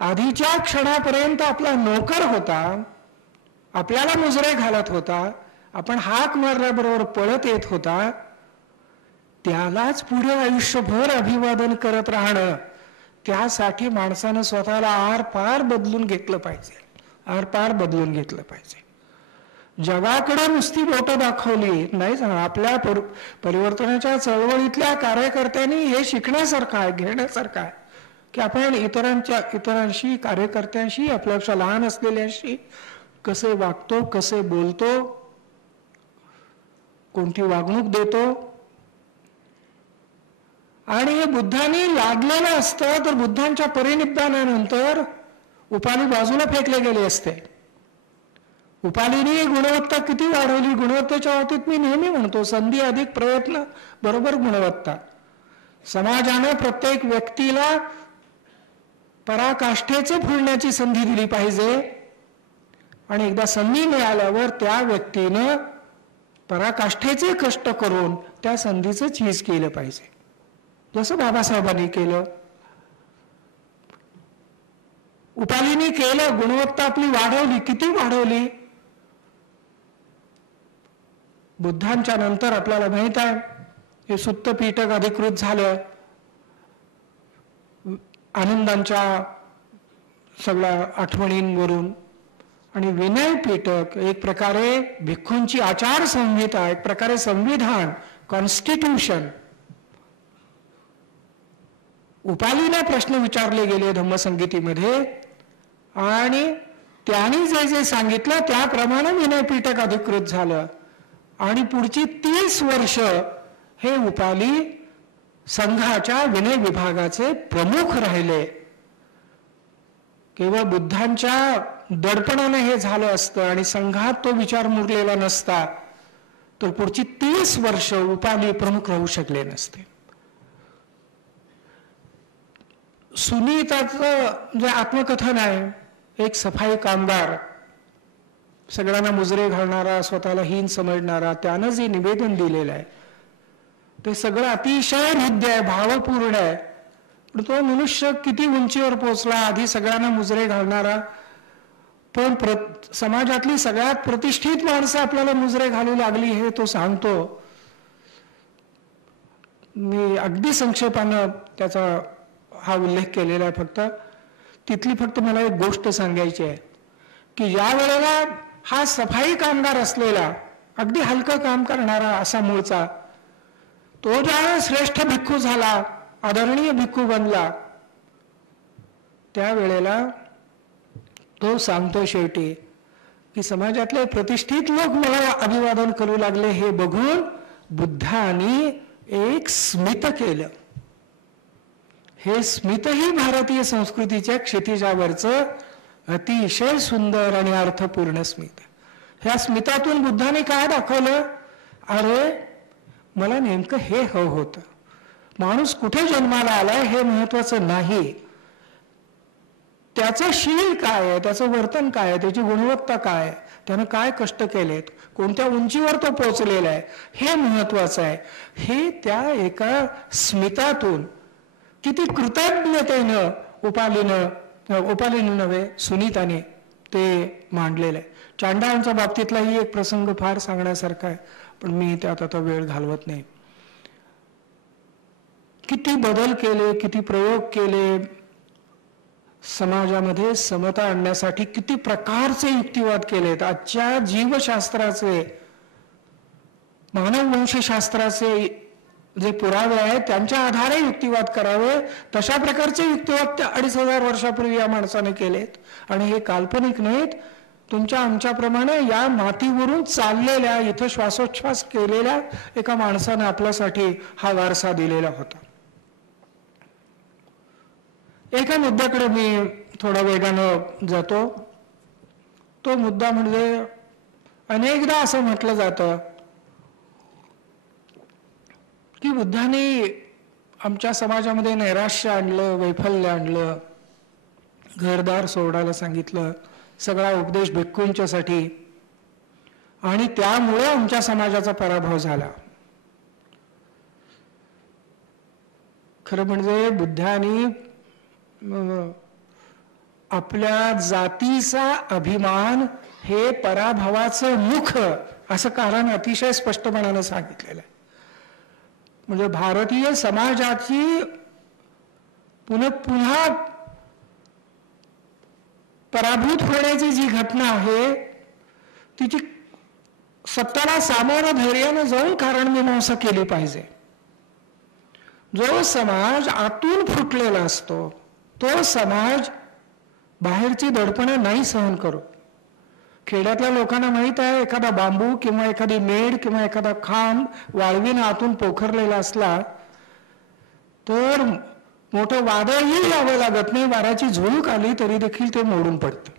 आधीच्या क्षणापर्यंत आपला नोकर होता, आपल्याला मुजरे घालत होता, आपण हाक मारल्याबरोबर पळत येत होता, त्यालाच पुढे आयुष्यभर अभिवादन करत राहणं, त्यासाठी माणसानं स्वतःला आरपार बदलून घेतलं पाहिजे, आरपार बदलून घेतलं पाहिजे. जगाकडे नुसती बोटं दाखवली नाही सांगा. आपल्या परिवर्तनाच्या चळवळीतल्या कार्यकर्त्यांनी हे शिकण्यासारखं आहे, घेण्यासारखं आहे की आपण इतरांशी, कार्यकर्त्यांशी, आपल्यापेक्षा लहान असलेल्यांशी कसे वागतो, कसे बोलतो, कोणती वागणूक देतो. आणि हे बुद्धांनी लादलेलं असतं तर बुद्धांच्या परिनिब्बाणानंतर उपाली बाजूला फेकले गेले असते. उपालीने गुणवत्ता किती वाढवली. गुणवत्तेच्या बाबतीत मी नेहमी म्हणतो, संधी अधिक प्रयत्न बरोबर गुणवत्ता. समाजाने प्रत्येक व्यक्तीला पराकाष्ठेचे फुलण्याची संधी दिली पाहिजे आणि एकदा संधी मिळाल्यावर त्या व्यक्तीनं पराकाष्ठेचे कष्ट करून त्या संधीचं चीज केलं पाहिजे, जसं बाबासाहेबांनी केलं. उपालीने केलं, गुणवत्ता आपली वाढवली. किती वाढवली. बुद्धांच्या नंतर आपल्याला माहित आहे हे सुत्त पीठक अधिकृत झालं. आनंदांच्या सगळ्या आठवणींवरून आणि विनय पीठक एक प्रकारे भिक्खूंची आचारसंहिता, एक प्रकारे संविधान, कॉन्स्टिट्यूशन. उपालीला प्रश्न विचारले गेले धम्मसंगीतीमध्ये आणि त्यांनी जे जे सांगितलं त्याप्रमाणे विनय पीठक अधिकृत झालं आणि पुढची 30 वर्ष हे उपाली संघाच्या विनय विभागाचे प्रमुख राहिले. केवळ बुद्धांच्या दडपणाने हे झालं असतं आणि संघात तो विचार मुरलेला नसता तर पुढची 30 वर्ष उपाली प्रमुख राहू शकले नसते. सुनीताचं जे आत्मकथन आहे, एक सफाई कामगार, सगळ्यांना मुजरे घालणारा, स्वतःला हीन समजणारा, त्यानं जे निवेदन दिलेलं आहे ते सगळं अतिशय हृदय आहे, भावपूर्ण आहे. पण तो मनुष्य किती उंचीवर पोचला, आधी सगळ्यांना मुजरे घालणारा, पण समाजातली सगळ्यात प्रतिष्ठित माणसं आपल्याला मुजरे घालू लागली हे तो सांगतो. मी अगदी संक्षेपानं त्याचा हा उल्लेख केलेला आहे. फक्त तिथली मला एक गोष्ट सांगायची आहे की ज्या वेळेला हा सफाई कामगार असलेला, अगदी हलकं काम करणारा असा मूळचा, तो ज्या श्रेष्ठ भिक्खू झाला, आदरणीय भिक्खू बनला, त्यावेळेला तो सांगतो शेवटी की समाजातले प्रतिष्ठित लोक मला अभिवादन करू लागले हे बघून बुद्धांनी एक स्मित केलं. हे स्मितही भारतीय संस्कृतीच्या क्षितिजावरचं अतिशय सुंदर आणि अर्थपूर्ण स्मित. ह्या स्मितातून बुद्धाने काय दाखवलं? अरे मला नेमकं हे हवं होतं. माणूस कुठे जन्माला आलाय हे महत्वाचं नाही, त्याचं शील काय आहे, त्याचं वर्तन काय आहे, त्याची गुणवत्ता काय आहे, त्यानं काय कष्ट केलेत, कोणत्या उंचीवर तो पोहोचलेला आहे हे महत्वाचं आहे. हे त्या एका स्मितातून किती कृतज्ञतेनं उपालीनं नव्हे सुनीताने ते मांडलेलं आहे. चांडाळांच्या बाबतीतलाही एक प्रसंग फार सांगण्यासारखा आहे, पण मी त्यात आता वेळ घालवत नाही. किती बदल केले, किती प्रयोग केले, समाजामध्ये समता आणण्यासाठी किती प्रकारचे युक्तिवाद केलेत. आजच्या जीवशास्त्राचे, मानववंशशास्त्राचे जे पुरावे आहेत त्यांच्या आधारे युक्तिवाद करावे, तशा प्रकारचे युक्तिवाद त्या 2500 वर्षापूर्वी या माणसाने केलेत. आणि हे काल्पनिक नाहीत, तुमच्या आमच्याप्रमाणे या मातीवरून चाललेल्या, इथं श्वासोच्छ्वास केलेल्या एका माणसाने आपल्यासाठी हा वारसा दिलेला होता. एका मुद्द्याकडे मी थोडा वेगानं जातो. तो मुद्दा म्हणजे अनेकदा असं म्हटलं जातं की बुद्धांनी आमच्या समाजामध्ये नैराश्य आणलं, वैफल्य आणलं, घरदार सोडायला सांगितलं, सगळा उपदेश भिक्खूंच्यासाठी, आणि त्यामुळे आमच्या समाजाचा पराभव झाला. खरं म्हणजे बुद्धांनी आपल्या जातीचा अभिमान हे पराभवाचं मुख असं कारण अतिशय स्पष्टपणाने सांगितलेलं आहे. म्हणजे भारतीय समाजाची पुन्हा पराभूत होण्याची जी घटना आहे तिची सत्ताला सामोरं धैर्यानं जाऊन कारणमीमांसा केली पाहिजे. जो समाज आतून फुटलेला असतो तो समाज बाहेरची दडपणं नाही सहन करू. खेड्यातल्या लोकांना माहित आहे, एखादा बांबू किंवा एखादी मेड किंवा एखादा खांब वाळवीनं आतून पोखरलेला असला तर मोठं वादळही यावं लागत नाही, वाऱ्याची झुळूक आली तरी देखील ते मोडून पडतं.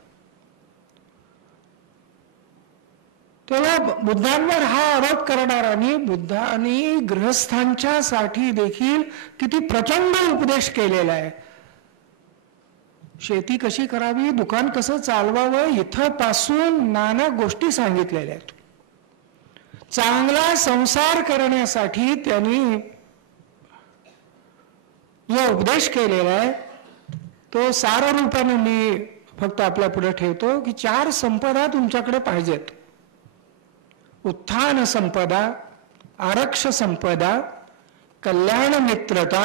तेव्हा बुद्धांवर हा आरोप करणाऱ्यांनी बुद्धांनी गृहस्थांच्या साठी देखील किती प्रचंड उपदेश केलेला आहे. शेती कशी करावी, दुकान कसं चालवावं, इथं पासून नाना गोष्टी सांगितलेल्या आहेत. चांगला संसार करण्यासाठी त्यांनी जो उपदेश केलेला आहे तो सार रूपाने मी फक्त आपल्या पुढे ठेवतो की 4 संपदा तुमच्याकडे पाहिजेत. उत्थान संपदा, आरक्ष संपदा, कल्याण मित्रता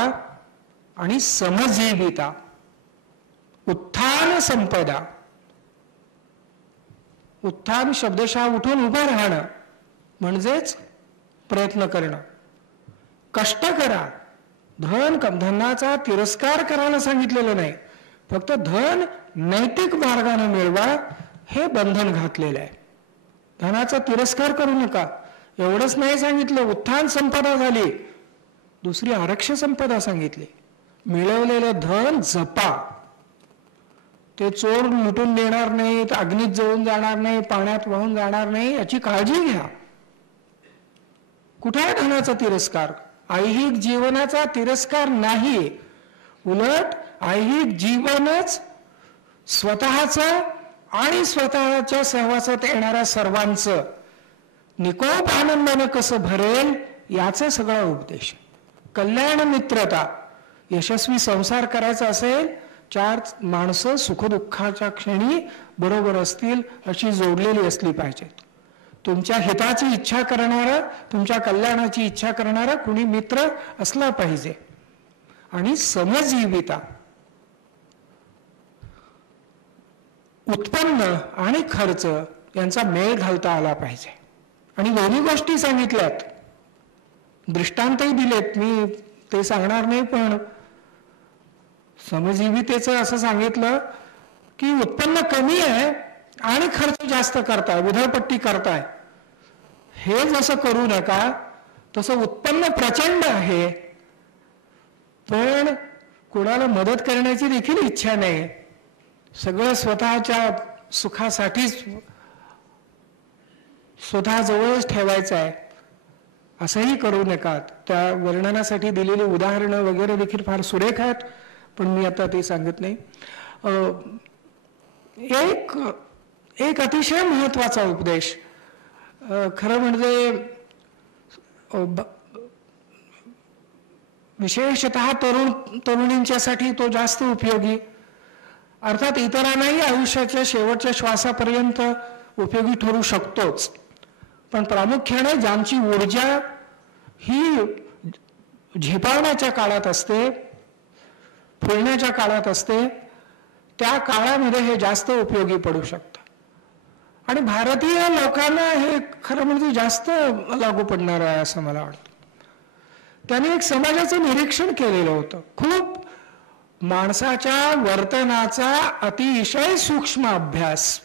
आणि समजीविता. उत्थान संपदा, उत्थान शब्दशः उठून उभं राहणं म्हणजेच प्रयत्न करणं. कष्ट करा. धनाचा तिरस्कार करायला सांगितलेलं नाही, फक्त धन नैतिक मार्गाने मिळवा हे बंधन घातलेलं आहे. धनाचा तिरस्कार करू नका एवढंच नाही सांगितलं. उत्थान संपदा झाली, दुसरी आरक्ष संपदा सांगितली. मिळवलेलं धन जपा. ते चोर लुटून देणार नाहीत, अग्नीत जळून जाणार नाही, पाण्यात वाहून जाणार नाही याची काळजी घ्या. कुठे आहे धनाचा तिरस्कार? ऐहिक जीवनाचा तिरस्कार नाही, उलट ऐहिक जीवनच स्वतःचं आणि स्वतःच्या सहवासात येणाऱ्या सर्वांचं निकोप आनंदानं कसं भरेल याचा सगळा उपदेश. कल्याण मित्रता. यशस्वी संसार करायचा असेल, 4 माणसं सुखदुःखाच्या क्षणी बरोबर असतील अशी जोडलेली असली पाहिजेत. तुमच्या हिताची इच्छा करणारा, तुमच्या कल्याणाची इच्छा करणारा कुणी मित्र असला पाहिजे. आणि समजीविता. उत्पन्न आणि खर्च यांचा मेळ घालता आला पाहिजे. आणि दोन्ही गोष्टी सांगितल्यात, दृष्टांतही दिलेत, मी ते सांगणार नाही, पण समजीवितेचं असं सांगितलं की उत्पन्न कमी आहे आणि खर्च जास्त करताय, उधळपट्टी करताय. हे जसं करू नका. तसं उत्पन्न प्रचंड आहे पण कोणाला मदत करण्याची देखील इच्छा नाही, सगळं स्वतःच्या सुखासाठीच स्वतःजवळच ठेवायचं आहे, असंही करू नका. त्या वर्णनासाठी दिलेली उदाहरणं वगैरे देखील फार सुरेख आहेत, पण मी आता ते सांगत नाही. एक अतिशय महत्वाचा उपदेश, खरं म्हणजे विशेषतः तरुणींच्यासाठी तो जास्त उपयोगी, अर्थात इतरांनाही आयुष्याच्या शेवटच्या श्वासापर्यंत उपयोगी ठरू शकतोच, पण प्रामुख्याने ज्यांची ऊर्जा ही झेपावण्याच्या काळात असते, फुलण्याच्या काळात असते, त्या काळामध्ये हे जास्त उपयोगी पडू शकतं. आणि भारतीय लोकांना हे खरं म्हणजे जास्त लागू पडणार आहे असं मला वाटतं. त्याने एक समाजाचं निरीक्षण केलेलं होतं. खूप माणसाच्या वर्तनाचा अतिशय सूक्ष्म अभ्यास,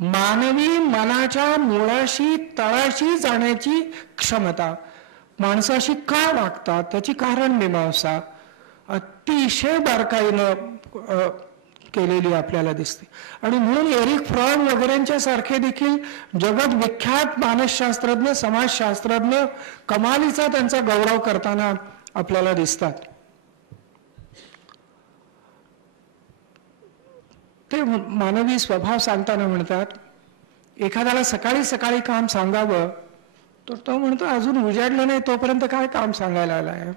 मानवी मनाच्या मुळाशी तळाशी जाण्याची क्षमता, माणसाशी का वागतात त्याची कारण मीमांसा अतिशय बारकाईनं केलेली आपल्याला दिसते. आणि म्हणून एरिक फ्रॉम वगैरेंच्या सारखे देखील जगत विख्यात मानसशास्त्रज्ञ, समाजशास्त्रज्ञ कमालीचा त्यांचा गौरव करताना आपल्याला दिसतात. ते मानवी स्वभाव सांगताना म्हणतात, एखाद्याला सकाळी सकाळी काम सांगावं तर तो म्हणतो अजून उजाडलं नाही तोपर्यंत काय काम सांगायला आलाय.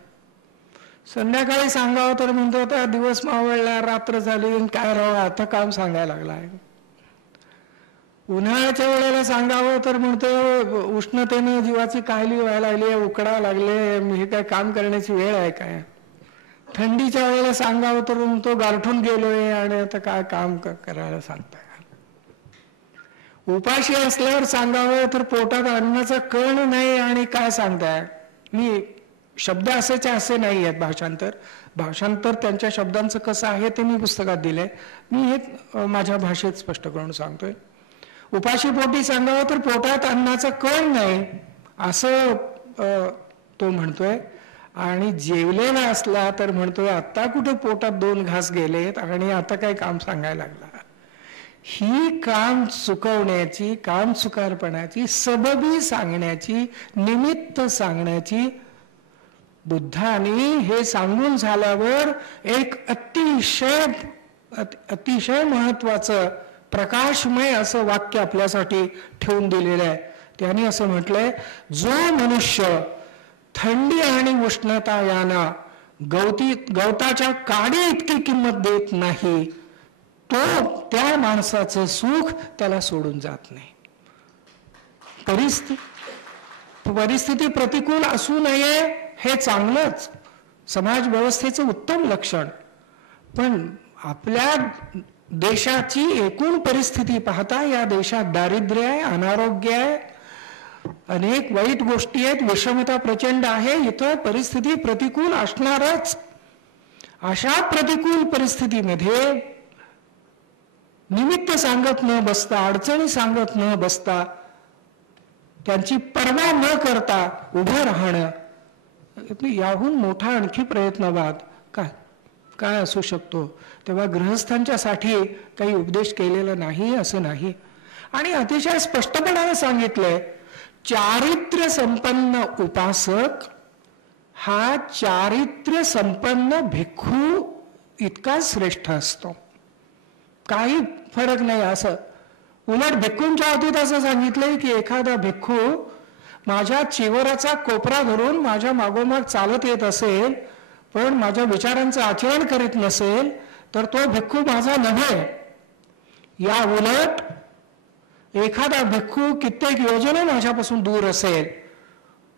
संध्याकाळी सांगावं तर म्हणतो आता दिवस मावळला, रात्र झाली, काय राहावं आता काम सांगायला लागलाय. उन्हाळ्याच्या वेळेला सांगावं तर म्हणतो उष्णतेनं जीवाची काहिली व्हायला लागली, उकडा लागले, हे काय काम करण्याची वेळ आहे काय. थंडीच्या वेळेला सांगावं तर म्हणतो गारठून गेलोय आणि आता काय काम करायला सांगताय. उपाशी असल्यावर सांगावं तर पोटात अन्नाचा कण नाही आणि काय सांगताय. मी शब्द असेचे असे नाही आहेत, भाषांतर त्यांच्या शब्दांचं कसं आहे ते मी पुस्तकात दिलंय, मी हे माझ्या भाषेत स्पष्ट करून सांगतोय. उपाशी पोटी सांगावं तर पोटात अन्नाचा कण नाही असं तो म्हणतोय. आणि जेवलेला असला तर म्हणतोय आता कुठे पोटात 2 घास गेलेत आणि आता काय काम सांगायला लागला. ही काम चुकवण्याची, काम चुकारपणाची, सबबी सांगण्याची, निमित्त सांगण्याची, बुद्धाने हे सांगून झाल्यावर एक अतिशय महत्वाचं प्रकाशमय असं वाक्य आपल्यासाठी ठेवून दिलेलं आहे. त्याने असं म्हटलंय, जो मनुष्य थंडी आणि उष्णता यांना गवताच्या काडी इतकी किंमत देत नाही तो त्या माणसाचं सुख त्याला सोडून जात नाही. परिस्थिती प्रतिकूल असू नये हे चांगलंच, समाज व्यवस्थेचं उत्तम लक्षण, पण आपल्या देशाची एकूण परिस्थिती पाहता या देशात दारिद्र्य आहे, अनारोग्य आहे, अनेक वाईट गोष्टी आहेत, विषमता प्रचंड आहे, इथं परिस्थिती प्रतिकूल असणारच. अशा प्रतिकूल परिस्थितीमध्ये निमित्त सांगत न बसता, अडचणी सांगत न बसता, त्यांची पर्वा न करता उभं राहणं, याहून मोठा आणखी प्रयत्नवाद काय असू शकतो. तेव्हा गृहस्थांच्या साठी काही उपदेश केलेला नाही असं नाही. आणि अतिशय स्पष्टपणाने सांगितलंय, चारित्र्य संपन्न उपासक हा चारित्र्य संपन्न भिक्खू इतका श्रेष्ठ असतो. काही फरक नाही. असं उलट भिक्खूंच्या बाबतीत असं सांगितलंय की एखादा भिक्खू माझ्या चिवराचा कोपरा धरून माझ्या मागोमाग चालत येत असेल, पण माझ्या विचारांचं आचरण करीत नसेल, तर तो भिक्खू माझा नव्हे. या उलट एखादा भिक्खू कित्येक योजने माझ्यापासून दूर असेल,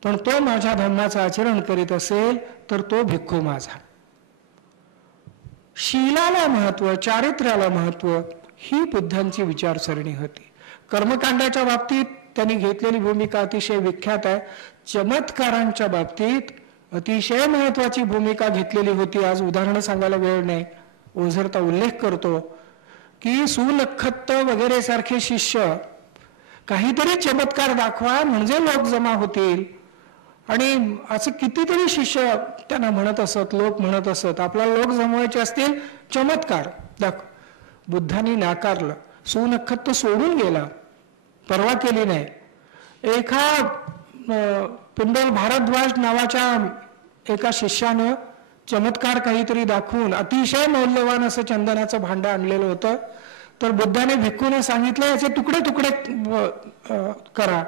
पण तो माझ्या धर्माचं आचरण करीत असेल, तर तो भिक्खू माझा. शीलाला महत्व, चारित्र्याला महत्व, ही बुद्धांची विचारसरणी होती. कर्मकांडाच्या बाबतीत त्यांनी घेतलेली भूमिका अतिशय विख्यात आहे. चमत्कारांच्या बाबतीत अतिशय महत्वाची भूमिका घेतलेली होती. आज उदाहरणं सांगायला वेळ नाही, ओझरता उल्लेख करतो की सुलखत्त वगैरे सारखे शिष्य काहीतरी चमत्कार दाखवा म्हणजे लोक जमा होतील. आणि असं कितीतरी शिष्य त्यांना म्हणत असत, लोक म्हणत असत, आपल्याला लोक जमवायचे असतील चमत्कार दाखव. बुद्धांनी नाकारलं, सुनखत्त सोडून गेला, परवा केली नाही. एका पिंडल भारद्वाज नावाच्या एका शिष्यानं चमत्कार काहीतरी दाखवून अतिशय मौल्यवान असं चंदनाचं भांडं आणलेलं होतं. तर बुद्धाने भिक्खूने सांगितलं याचे तुकडे तुकडे करा.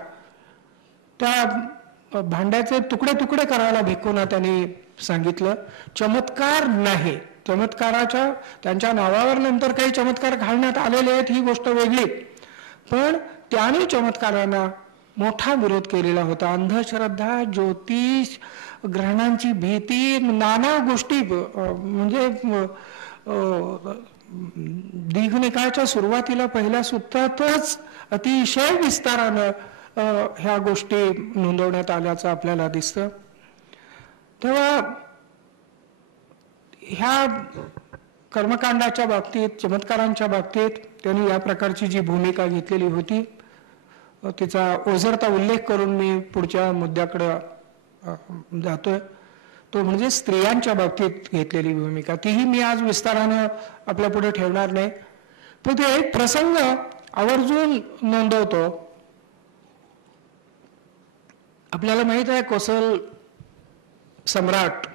त्या भांड्याचे तुकडे तुकडे करायला भिक्खूंना त्यांनी सांगितलं. चमत्कार नाही, चमत्काराच्या त्यांच्या नावावर नंतर काही चमत्कार घालण्यात आलेले आहेत ही गोष्ट वेगळी, पण त्याने चमत्कारांना मोठा विरोध केलेला होता. अंधश्रद्धा, ज्योतिष, ग्रहणांची भीती, नाना गोष्टी, म्हणजे दीघनिकायच्या सुरुवातीला पहिल्या सूत्रातच अतिशय विस्तारानं ह्या गोष्टी नोंदवण्यात आल्याचं आपल्याला दिसतं. तेव्हा ह्या कर्मकांडाच्या बाबतीत, चमत्कारांच्या बाबतीत त्यांनी या प्रकारची जी भूमिका घेतलेली होती तिचा ओझरता उल्लेख करून मी पुढच्या मुद्द्याकडे जातोय. तो म्हणजे स्त्रियांच्या बाबतीत घेतलेली भूमिका. तीही मी आज विस्तारानं आपल्या पुढे ठेवणार नाही, पण ते एक प्रसंग आवर्जून नोंदवतो. आपल्याला माहित आहे कोसल सम्राट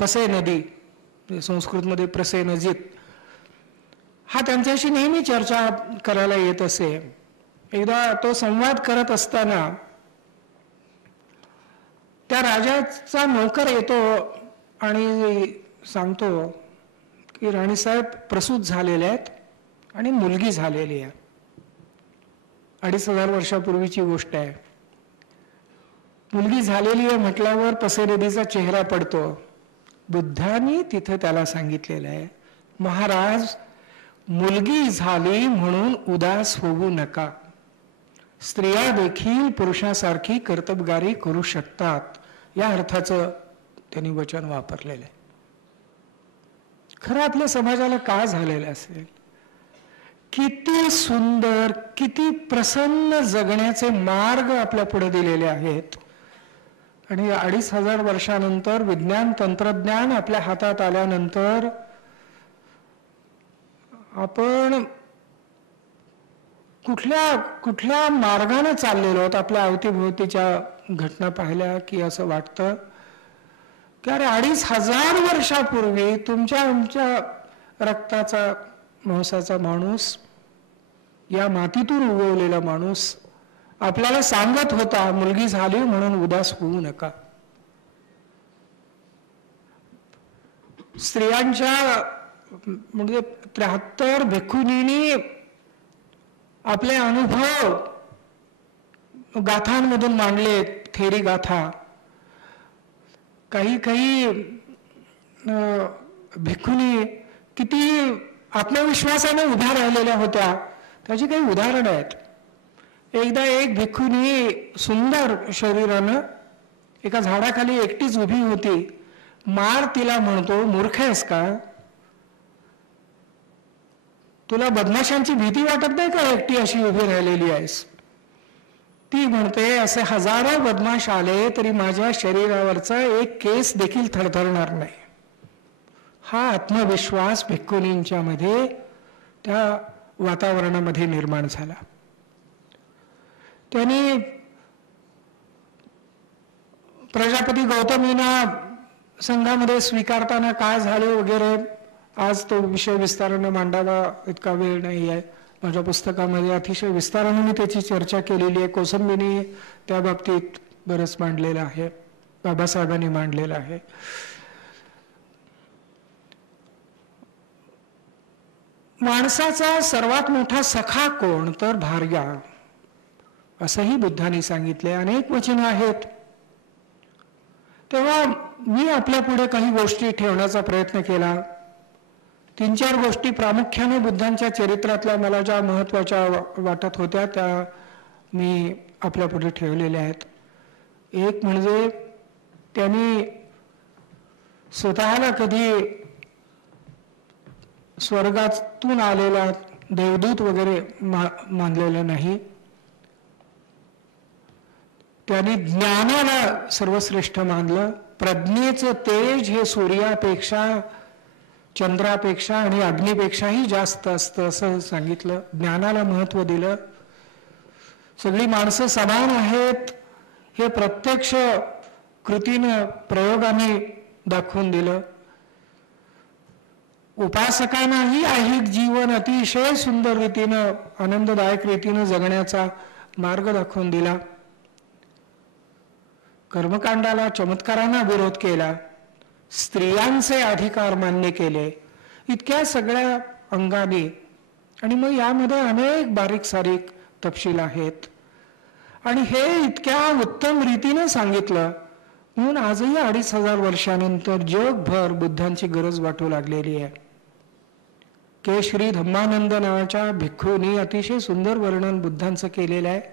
पसे नदी, संस्कृतमध्ये प्रसे नजीत, हा त्यांच्याशी नेहमी चर्चा करायला येत असे. एकदा तो संवाद करत असताना त्या राजाचा नौकर येतो आणि सांगतो की राणीसाहेब प्रसूत झालेले आहेत आणि मुलगी झालेली आहे. 2500 वर्षापूर्वीची गोष्ट आहे. मुलगी झालेली आहे म्हटल्यावर पसे नदीचा चेहरा पडतो. बुद्धांनी तिथं त्याला सांगितलेलं आहे, महाराज, मुलगी झाली म्हणून उदास होऊ नका. स्त्रिया देखील पुरुषासारखी कर्तबगारी करू शकतात. या अर्थाचं त्यांनी वचन वापरलेलं आहे. खरं आपल्या समाजाला का झालेलं असेल? किती सुंदर, किती प्रसन्न जगण्याचे मार्ग आपल्या पुढे दिलेले आहेत, आणि 2500 वर्षानंतर विज्ञान तंत्रज्ञान आपल्या हातात आल्यानंतर आपण कुठल्या मार्गाने चाललेलो आहोत. आपल्या अवतीभोवतीच्या घटना पाहिल्या की असं वाटतं की अरे 2500 वर्षापूर्वी तुमच्या आमच्या रक्ताचा मांसाचा माणूस, या मातीतून उगवलेला माणूस आपल्याला सांगत होता मुलगी झाली म्हणून उदास होऊ नका. स्त्रियांच्या म्हणजे 73 भिक्खुनींनी आपले अनुभव गाथांमधून मांडले, थेरी गाथा. काही भिक्खुनी किती आत्मविश्वासाने उभ्या राहिलेल्या होत्या त्याची काही उदाहरणं आहेत. एकदा एक भिक्खुनी सुंदर शरीरानं एका झाडाखाली एकटीच उभी होती. मार तिला म्हणतो, मूर्ख आहेस का? तुला बदमाशांची भीती वाटत नाही का एकटी अशी उभी राहिलेली आहेस? ती म्हणते, असे हजारो बदमाश आले तरी माझ्या शरीरावरचा एक केस देखील थरथरणार नाही. हा आत्मविश्वास भिक्खुनींच्या मध्ये त्या वातावरणामध्ये निर्माण झाला. त्यांनी प्रजापती गौतमींना संघामध्ये स्वीकारताना काय झाले वगैरे आज तो विषय विस्ताराने मांडावा इतका वेळ नाही आहे. माझ्या पुस्तकामध्ये अतिशय विस्ताराने मी त्याची चर्चा केलेली आहे. कोसंबींनी त्या बाबतीत बरंच मांडलेलं आहे, बाबासाहेबांनी मांडलेलं आहे. माणसाचा सर्वात मोठा सखा कोण? तर भार्या, असंही बुद्धांनी सांगितले. अनेक वचनं आहेत. तेव्हा मी आपल्या पुढे काही गोष्टी ठेवण्याचा प्रयत्न केला. 3-4 गोष्टी प्रामुख्याने बुद्धांच्या चरित्रातल्या मला ज्या महत्वाच्या वाटत होत्या त्या मी आपल्या पुढे ठेवलेल्या आहेत. एक म्हणजे त्यांनी स्वतःला कधी स्वर्गातून आलेला देवदूत वगैरे मानलेलं नाही. त्यांनी ज्ञानाला सर्वश्रेष्ठ मानलं. प्रज्ञेचं तेज हे सूर्यापेक्षा, चंद्रापेक्षा आणि अग्नीपेक्षाही जास्त असतं असं सांगितलं. ज्ञानाला महत्व दिलं. सगळी माणसं समान आहेत हे प्रत्यक्ष कृतीनं प्रयोगाने दाखवून दिलं. उपासकांनाही ऐहिक जीवन अतिशय सुंदर रीतीनं, आनंददायक रीतीनं जगण्याचा मार्ग दाखवून दिला. कर्मकांडाला, चमत्कारांना विरोध केला. स्त्रियांचे अधिकार मान्य केले. इतक्या सगळ्या अंगाने. आणि मग यामध्ये अनेक बारीक सारीक तपशील आहेत. आणि हे इतक्या उत्तम रीतीने सांगितलं म्हणून आजही 2500 वर्षानंतर जगभर बुद्धांची गरज वाटू लागलेली आहे. केशरी धम्मानंद नावाच्या भिक्खूंनी अतिशय सुंदर वर्णन बुद्धांचं केलेलं आहे.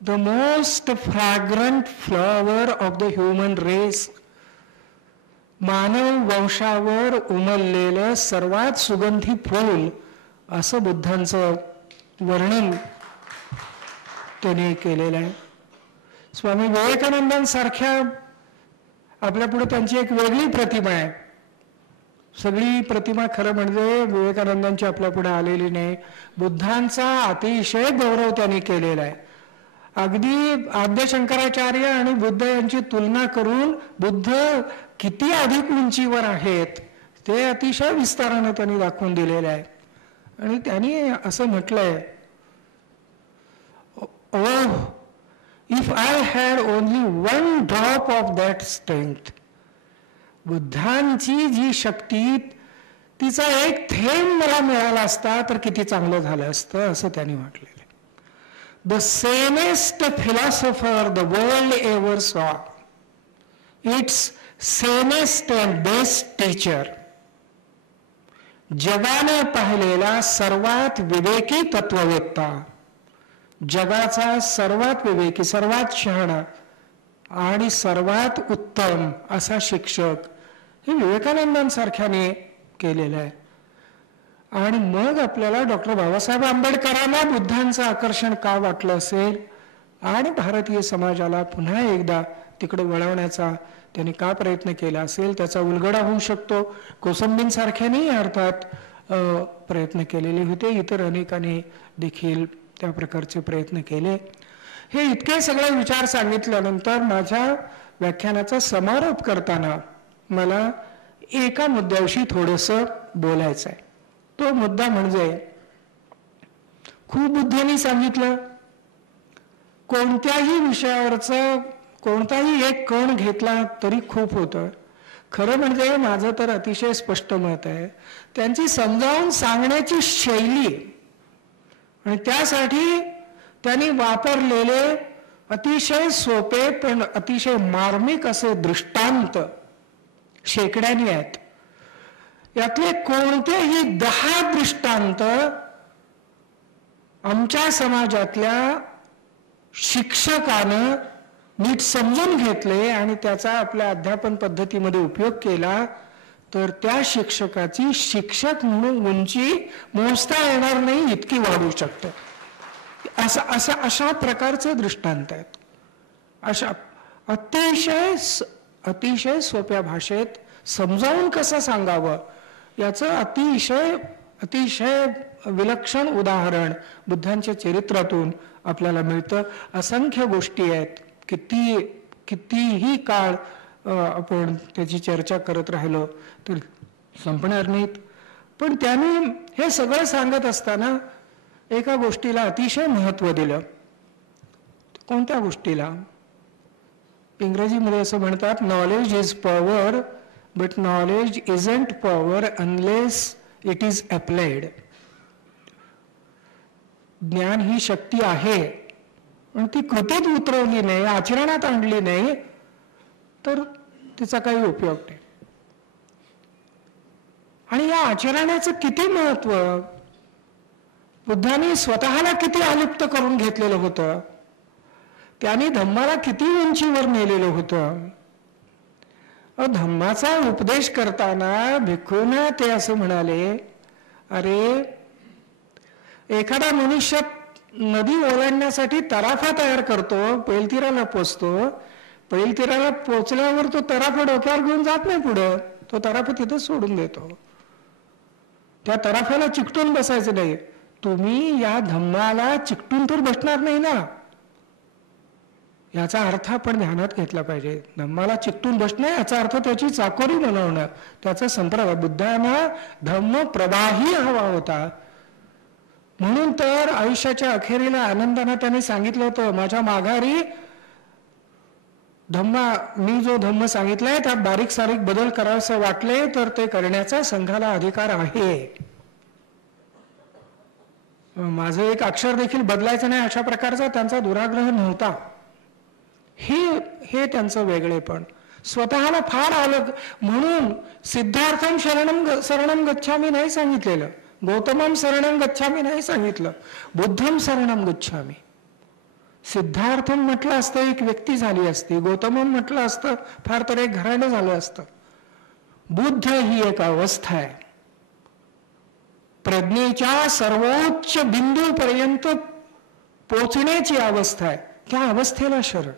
The most fragrant flower of the human race, मानव वंशावर उमललेलं सर्वात सुगंधी फूल, असं बुद्धांचं वर्णन त्यांनी केलेलं आहे. स्वामी विवेकानंदांसारख्या आपल्या पुढे त्यांची एक वेगळी प्रतिमा आहे. सगळी प्रतिमा खरं म्हणजे विवेकानंदांची आपल्या पुढे आलेली नाही. बुद्धांचा अतिशय गौरव त्यांनी केलेला आहे. अगदी आद्य शंकराचार्य आणि बुद्ध यांची तुलना करून बुद्ध किती अधिक उंचीवर आहेत ते अतिशय विस्ताराने त्यांनी दाखवून दिलेले आहे. आणि त्यांनी असं म्हटलंय, oh, if I had only 1 drop of that strength. बुद्धांची जी शक्ती तिचा एक थेंब मला मिळाला असता तर किती चांगलं झालं असतं असं त्यांनी म्हटलेलं. The sanest philosopher the world ever saw, its sanest and best teacher, जगाने पाहिलेला सर्वात विवेकी तत्ववेत्ता, जगाचा सर्वात विवेकी, सर्वात शहाणा आणि सर्वात उत्तम असा शिक्षक हे विवेकानंदांसारख्याने केलेलं आहे. आणि मग आपल्याला डॉक्टर बाबासाहेब आंबेडकरांना बुद्धांचं आकर्षण का वाटलं असेल आणि भारतीय समाजाला पुन्हा एकदा तिकडे वळवण्याचा त्यांनी का प्रयत्न केला असेल त्याचा उलगडा होऊ शकतो. कोसंबींसारख्याने अर्थात प्रयत्न केलेले होते. इतर अनेकांनी देखील त्या प्रकारचे प्रयत्न केले. हे इतके सगळे विचार सांगितल्यानंतर माझ्या व्याख्यानाचा समारोप करताना मला एका मुद्द्याविषयी थोडंसं बोलायचं आहे. तो मुद्दा म्हणजे खूप बुद्धांनी सांगितलं, कोणत्याही विषयावरचं कोणताही एक कण घेतला तरी खूप होतं. खरं म्हणजे माझं तर अतिशय स्पष्ट मत आहे, त्यांची समजावून सांगण्याची शैली आणि त्यासाठी त्यांनी वापरलेले अतिशय सोपे पण अतिशय मार्मिक असे दृष्टांत शेकड्यानी आहेत. यातले कोणतेही 10 दृष्टांत आमच्या समाजातल्या शिक्षकानं नीट समजून घेतले आणि त्याचा आपल्या अध्यापन पद्धतीमध्ये उपयोग केला तर त्या शिक्षकाची शिक्षक म्हणून उंची मोजता येणार नाही इतकी वाढू शकते. अशा प्रकारचे दृष्टांत आहेत. अशा अतिशय सोप्या भाषेत समजावून कसं सांगावं याचं अतिशय विलक्षण उदाहरण बुद्धांच्या चरित्रातून आपल्याला मिळतं. असंख्य गोष्टी आहेत. कितीही काळ आपण त्याची चर्चा करत राहिलो तर संपणार नाहीत. पण त्याने हे सगळं सांगत असताना एका गोष्टीला अतिशय महत्त्व दिलं. कोणत्या गोष्टीला? इंग्रजीमध्ये असं म्हणतात, knowledge is power but knowledge isn't power unless it is applied. ज्ञान ही शक्ती आहे पण ती कृतीत उतरवली नाही, आचरणात आणली नाही तर तिचा काही उपयोग नाही. आणि या आचरणाचं किती महत्व, बुद्धांनी स्वतःला किती अलिप्त करून घेतलेलं होतं, त्यांनी धम्माला किती उंचीवर नेलेलं होतं. धम्माचा उपदेश करताना भिक्खूंना ते असं म्हणाले, अरे एखादा मनुष्य नदी ओलांडण्यासाठी तराफा तयार करतो, पैलतीराला पोचतो, पैलतीराला पोचल्यावर तो तराफा डोक्यावर घेऊन जात नाही पुढं, तो तराफा तिथं सोडून देतो. त्या तराफ्याला चिकटून बसायचं नाही. तुम्ही या धम्माला चिकटून तर बसणार नाही ना, याचा अर्थ आपण ध्यानात घेतला पाहिजे. धम्माला चिकटून बसणं याचा अर्थ त्याची चाकोरी बनवणं, त्याचा संप्रदाय. बुद्धांना धम्म प्रवाही हवा होता. म्हणून तर आयुष्याच्या अखेरीला आनंदाने त्याने सांगितलं होतं, माझ्या माघारी मी जो धम्म सांगितलाय त्यात बारीक सारीक बदल करावंसं वाटले तर ते करण्याचा संघाला अधिकार आहे. माझं एक अक्षर देखील बदलायचं नाही अशा प्रकारचा त्यांचा दुराग्रह नव्हता. हे त्यांचं वेगळेपण. स्वतःला फार आलं म्हणून सिद्धार्थम शरणम गच्छामी नाही सांगितलेलं, गौतमम शरणम गच्छामी नाही सांगितलं, बुद्धम शरणम गच्छामी. सिद्धार्थम म्हटलं असतं एक व्यक्ती झाली असती, गौतमम म्हटलं असतं फार तर एक घराणं झालं असतं. बुद्ध ही एक अवस्था आहे, प्रज्ञेच्या सर्वोच्च बिंदूपर्यंत पोचण्याची अवस्था आहे. त्या अवस्थेला शरण.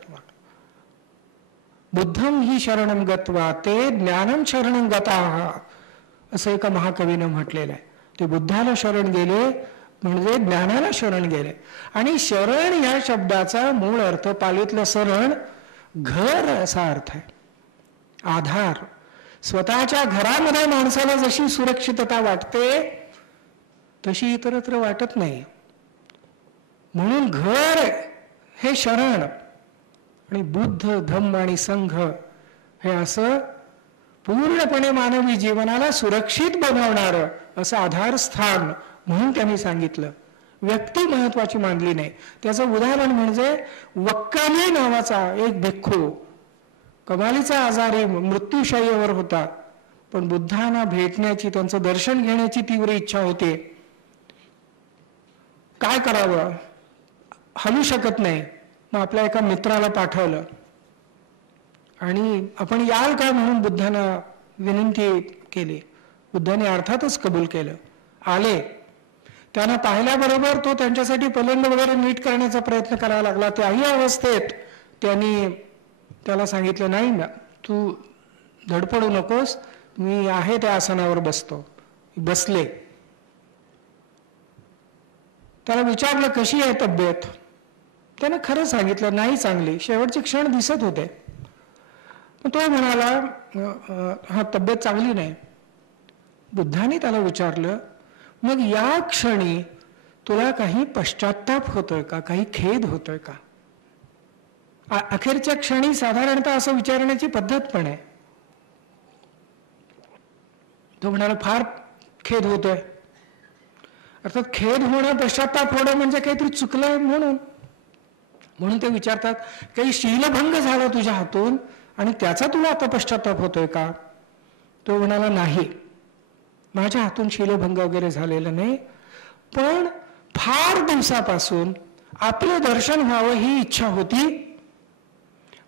बुद्धम ही शरणम गत्वा ते ज्ञानम शरणम गताः असं एका महाकवीनं म्हटलेलं आहे. ते बुद्धाला शरण गेले म्हणजे ज्ञानाला शरण गेले. आणि शरण या शब्दाचा मूळ अर्थ पालीतलं शरण घर असा अर्थ आहे, आधार. स्वतःच्या घरामध्ये माणसाला जशी सुरक्षितता वाटते तशी इतरत्र वाटत नाही. म्हणून घर हे शरण. आणि बुद्ध धम्म आणि संघ हे असं पूर्णपणे मानवी जीवनाला सुरक्षित बनवणारं असं आधारस्थान म्हणून त्यांनी सांगितलं. व्यक्ती महत्वाची मानली नाही. त्याचं उदाहरण म्हणजे वक्काली नावाचा एक भिक्खू कमालीचा आजारी मृत्यूशय्येवर होता, पण बुद्धांना भेटण्याची, त्यांचं दर्शन घेण्याची तीव्र इच्छा होती. काय करावं, हलू शकत नाही. मग आपल्या एका मित्राला पाठवलं आणि आपण याल का म्हणून बुद्धांना विनंती केली. बुद्धांनी अर्थातच कबूल केलं. आले. त्यांना पाहिल्याबरोबर तो त्यांच्यासाठी पलंग वगैरे नीट करण्याचा प्रयत्न करावा लागला. त्याही अवस्थेत त्यांनी त्याला सांगितलं, नाही ना तू धडपडू नकोस, मी आहे त्या आसनावर बसतो. बसले. त्याला विचारलं कशी आहे तब्येत. त्यानं खरं सांगितलं, नाही चांगली, शेवटचे क्षण दिसत होते. तो म्हणाला हा तब्येत चांगली नाही. बुद्धाने त्याला विचारलं, मग या क्षणी तुला काही पश्चाताप होतोय का, काही खेद होतोय का. अखेरच्या क्षणी साधारणतः असं विचारण्याची पद्धत पण आहे. तो म्हणाला फार खेद होतोय. अर्थात खेद होणं, पश्चाताप होणं म्हणजे काहीतरी चुकलंय म्हणून ते विचारतात, काही शीलभंग झाला तुझ्या हातून आणि त्याचा तुला आता पश्चाताप होतोय का. तो म्हणाला नाही. माझ्या हातून शीलभंग वगैरे झालेला नाही, पण फार दिवसापासून आपलं दर्शन व्हावं ही इच्छा होती,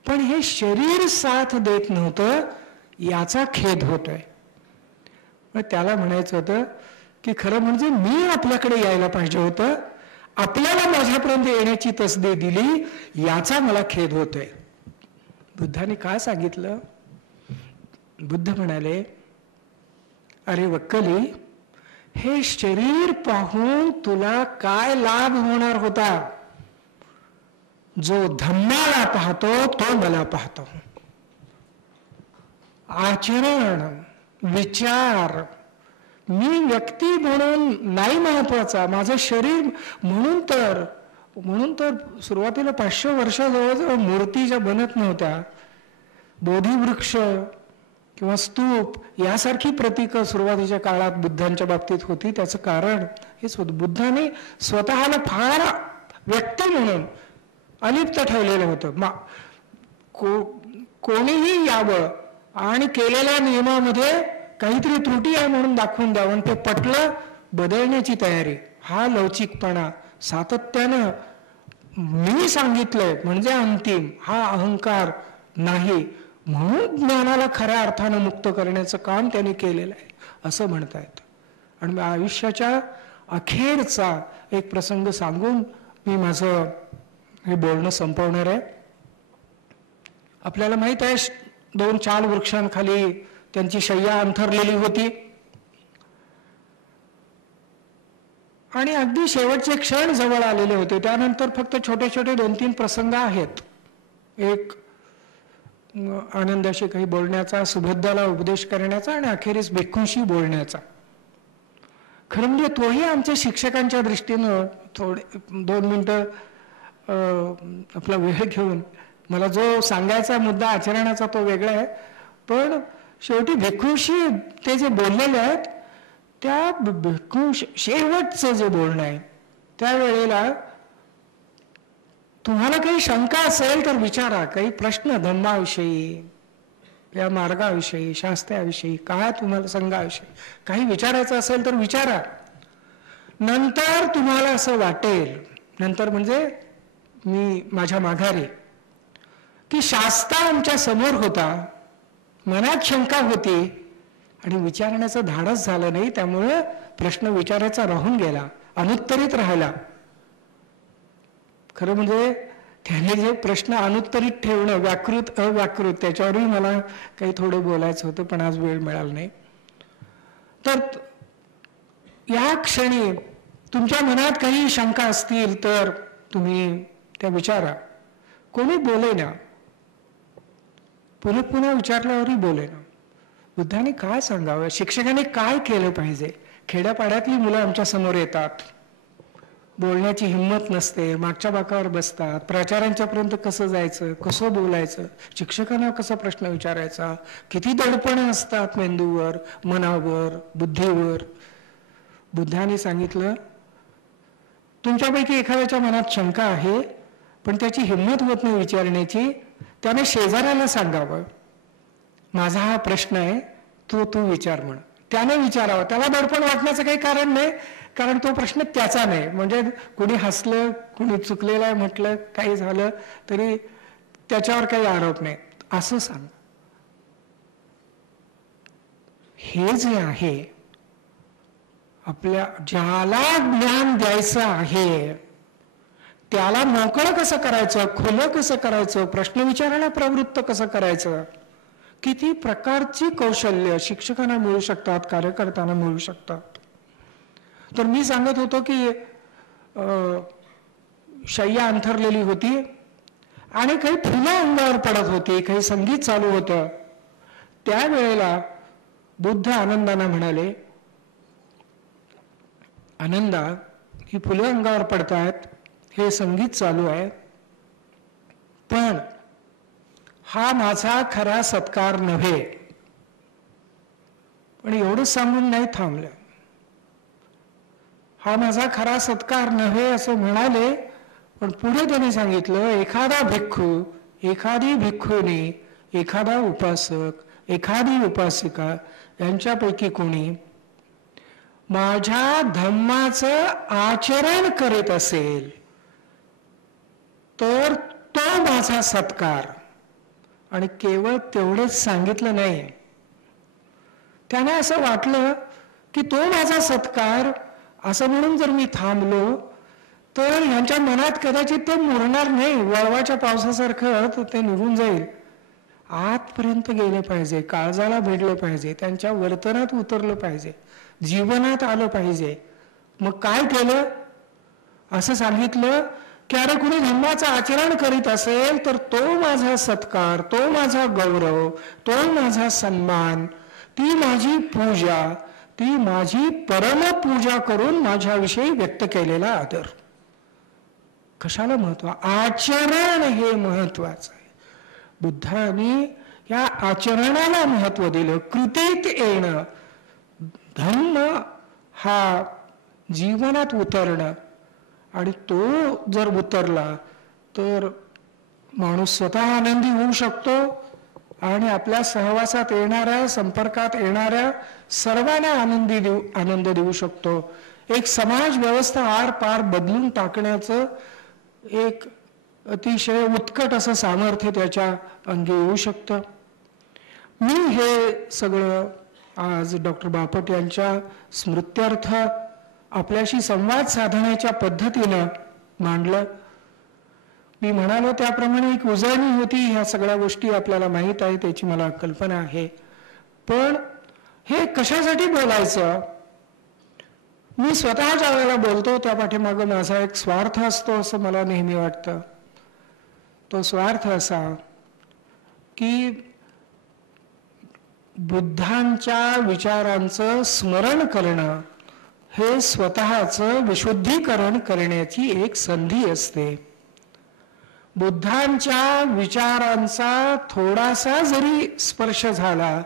पण हे शरीर साथ देत नव्हतं, याचा खेद होतोय. मग त्याला म्हणायचं होतं की खरं म्हणजे मी आपल्याकडे यायला पाहिजे होतं, आपल्याला माझ्यापर्यंत येण्याची तसदी दिली, याचा मला खेद होतोय. बुद्धाने काय सांगितलं? बुद्ध म्हणाले, अरे वक्कली, हे शरीर पाहून तुला काय लाभ होणार होता? जो धम्माला पाहतो तो मला पाहतो. आचरण, विचार, मी व्यक्ती म्हणून नाही महत्वाचा, माझं शरीर म्हणून तर सुरुवातीला 500 वर्षाजवळ मूर्ती ज्या बनत नव्हत्या, बोधिवृक्ष किंवा स्तूप यासारखी प्रतीकं सुरुवातीच्या काळात बुद्धांच्या बाबतीत होती. त्याचं कारण हेच होतं, बुद्धाने स्वतःला फार व्यक्ती म्हणून अलिप्त ठेवलेलं होतं. कोणीही यावं आणि केलेल्या नियमामध्ये काहीतरी त्रुटी आहे म्हणून दाखवून द्यावं, आणि ते पटलं, बदलण्याची तयारी, हा लवचिकपणा, सातत्यानं मी सांगितलंय म्हणजे अंतिम, हा अहंकार नाही, म्हणून ज्ञानाला खऱ्या अर्थानं मुक्त करण्याचं काम त्यांनी केलेलं आहे असं म्हणता येतं. आणि आयुष्याच्या अखेरचा एक प्रसंग सांगून मी माझं हे बोलणं संपवणार आहे. आपल्याला माहित आहे 2 चाल वृक्षांखाली त्यांची शय्या अंथरलेली होती, आणि अगदी शेवटचे क्षण जवळ आलेले होते. त्यानंतर फक्त छोटे छोटे 2-3 प्रसंग आहेत. एक आनंदाशी काही बोलण्याचा, सुभद्राला उपदेश करण्याचा, आणि अखेरीस भिक्खूंशी बोलण्याचा. खरं म्हणजे तोही आमच्या शिक्षकांच्या दृष्टीनं थोडे 2 मिनिटं आपला वेळ घेऊन, मला जो सांगायचा मुद्दा आचरणाचा तो वेगळा आहे, पण शेवटी भिक्खूंशी ते जे बोललेले आहेत, त्या भिक्खू शेवटचं जे बोलणं आहे त्यावेळेला तुम्हाला काही शंका असेल तर विचारा, काही प्रश्न धम्माविषयी, या मार्गाविषयी, शास्त्राविषयी, काय तुम्हाला संघाविषयी काही विचारायचं असेल तर विचारा. नंतर तुम्हाला असं वाटेल, नंतर म्हणजे मी माझ्या माघारी, की शास्त्र आमच्या समोर होता, मनात शंका होती आणि विचारण्याचं धाडस झालं नाही, त्यामुळे प्रश्न विचारायचा राहून गेला, अनुत्तरित राहिला. खरं म्हणजे त्याने जे प्रश्न अनुत्तरित ठेवणं, व्याकृत अव्याकृत, त्याच्यावरही मला काही थोडं बोलायचं होतं, पण आज वेळ मिळाला नाही. तर या क्षणी तुमच्या मनात काही शंका असतील तर तुम्ही त्या विचारा. कोणी बोले ना, पुन्हा पुन्हा विचारल्यावरही बोले ना. बुद्धाने काय सांगावं, शिक्षकाने काय केलं पाहिजे? खेड्यापाड्यातली मुलं आमच्या समोर येतात, बोलण्याची हिंमत नसते, मागच्या बाकावर बसतात, प्राचार्यांच्या पर्यंत कसं जायचं, कसं बोलायचं, शिक्षकांना कसा प्रश्न विचारायचा, किती दडपण असतात मेंदूवर, मनावर, बुद्धीवर. बुद्धाने सांगितलं, तुमच्यापैकी एखाद्याच्या मनात शंका आहे पण त्याची हिंमत होत नाही विचारण्याची, त्याने शेजाऱ्याला सांगावं, माझा हा प्रश्न आहे, तू विचार म्हण. त्याने विचारावं, त्याला दडपण वाटण्याचं काही कारण नाही, कारण तो प्रश्न त्याचा नाही. म्हणजे कुणी हसलं, कुणी चुकलेलं आहे म्हटलं, काही झालं तरी त्याच्यावर काही आरोप नाही, असं सांग. हे जे आहे, आपल्या ज्याला ज्ञान द्यायचं आहे त्याला मोकळं कसं करायचं, खुलं कसं करायचं, प्रश्न विचारायला प्रवृत्त कसं करायचं, किती प्रकारची कौशल्य शिक्षकांना मिळू शकतात, कार्यकर्त्यांना मिळू शकतात. तर मी सांगत होतो की शय्या अंथरलेली होती आणि काही फुलं अंगावर पडत होती, काही संगीत चालू होतं. त्यावेळेला बुद्ध आनंदाने म्हणाले, आनंदा, ही फुलं अंगावर पडतायत, हे संगीत चालू आहे, पण हा माझा खरा सत्कार नव्हे. पण एवढंच सांगून नाही थांबलं. हा माझा खरा सत्कार नव्हे असं म्हणाले, पण पुढे त्याने सांगितलं, एखादा भिक्खू, एखादी भिक्खुनी, एखादा उपासक, एखादी उपासिका यांच्यापैकी कोणी माझ्या धम्माचं आचरण करीत असेल तर तो माझा सत्कार. आणि केवळ तेवढेच सांगितलं नाही, त्याने असं वाटलं की तो माझा सत्कार असं म्हणून जर मी थांबलो तर ह्यांच्या मनात कदाचित ते मुरणार नाही, वळवाच्या पावसासारखं ते निघून जाईल. आतपर्यंत गेले पाहिजे, काळजाला भिडले पाहिजे, त्यांच्या वर्तनात उतरलं पाहिजे, जीवनात आलं पाहिजे. मग काय केलं? असं सांगितलं की अरे कुणी धम्माचं आचरण करीत असेल तर तो माझा सत्कार, तो माझा गौरव, तो माझा सन्मान, ती माझी पूजा, ती माझी परमपूजा करून माझ्याविषयी व्यक्त केलेला आदर. कशाला महत्व? आचरण हे महत्वाचं आहे. बुद्धांनी या आचरणाला महत्व दिलं, कृतीत येणं. धम्म हा जीवनात उतरणं, आणि तो जर उतरला तर माणूस स्वतः आनंदी होऊ शकतो आणि आपल्या सहवासात येणाऱ्या, संपर्कात येणाऱ्या सर्वांना आनंद देऊ शकतो. एक समाज व्यवस्था आर पार बदलून टाकण्याचं एक अतिशय उत्कट असं सामर्थ्य त्याच्या अंगी येऊ शकतं. मी हे सगळं आज डॉक्टर बापट यांच्या स्मृत्यर्थ आपल्याशी संवाद साधण्याच्या पद्धतीनं मांडलं. मी म्हणालो त्याप्रमाणे एक उजळणी होती. ह्या सगळ्या गोष्टी आपल्याला माहीत आहे, त्याची मला कल्पना आहे. पण हे कशासाठी बोलायचं? मी स्वतः ज्या वेळेला बोलतो त्या पाठीमागं माझा एक स्वार्थ असतो असं मला नेहमी वाटतं. तो स्वार्थ असा की बुद्धांच्या विचारांचं स्मरण करणं हे स्वतःचं विशुद्धीकरण करण्याची एक संधी असते. बुद्धांच्या विचारांचा थोडासा जरी स्पर्श झाला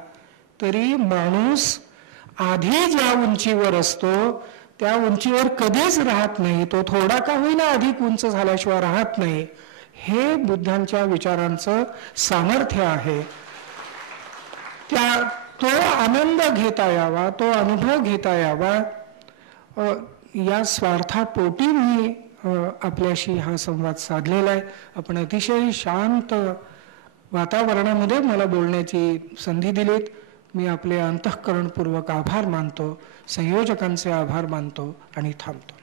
तरी माणूस आधी ज्या उंचीवर असतो त्या उंचीवर कधीच राहत नाही. तो थोडा का होईना अधिक उंच झाल्याशिवाय राहत नाही. हे बुद्धांच्या विचारांचं सामर्थ्य आहे. तो आनंद घेता यावा, तो अनुभव घेता यावा, या स्वार्थापोटी मी आपल्याशी हा संवाद साधलेला आहे. आपण अतिशय शांत वातावरणामध्ये मला बोलण्याची संधी दिलीत. मी आपले अंतःकरणपूर्वक आभार मानतो, संयोजकांचे आभार मानतो आणि थांबतो.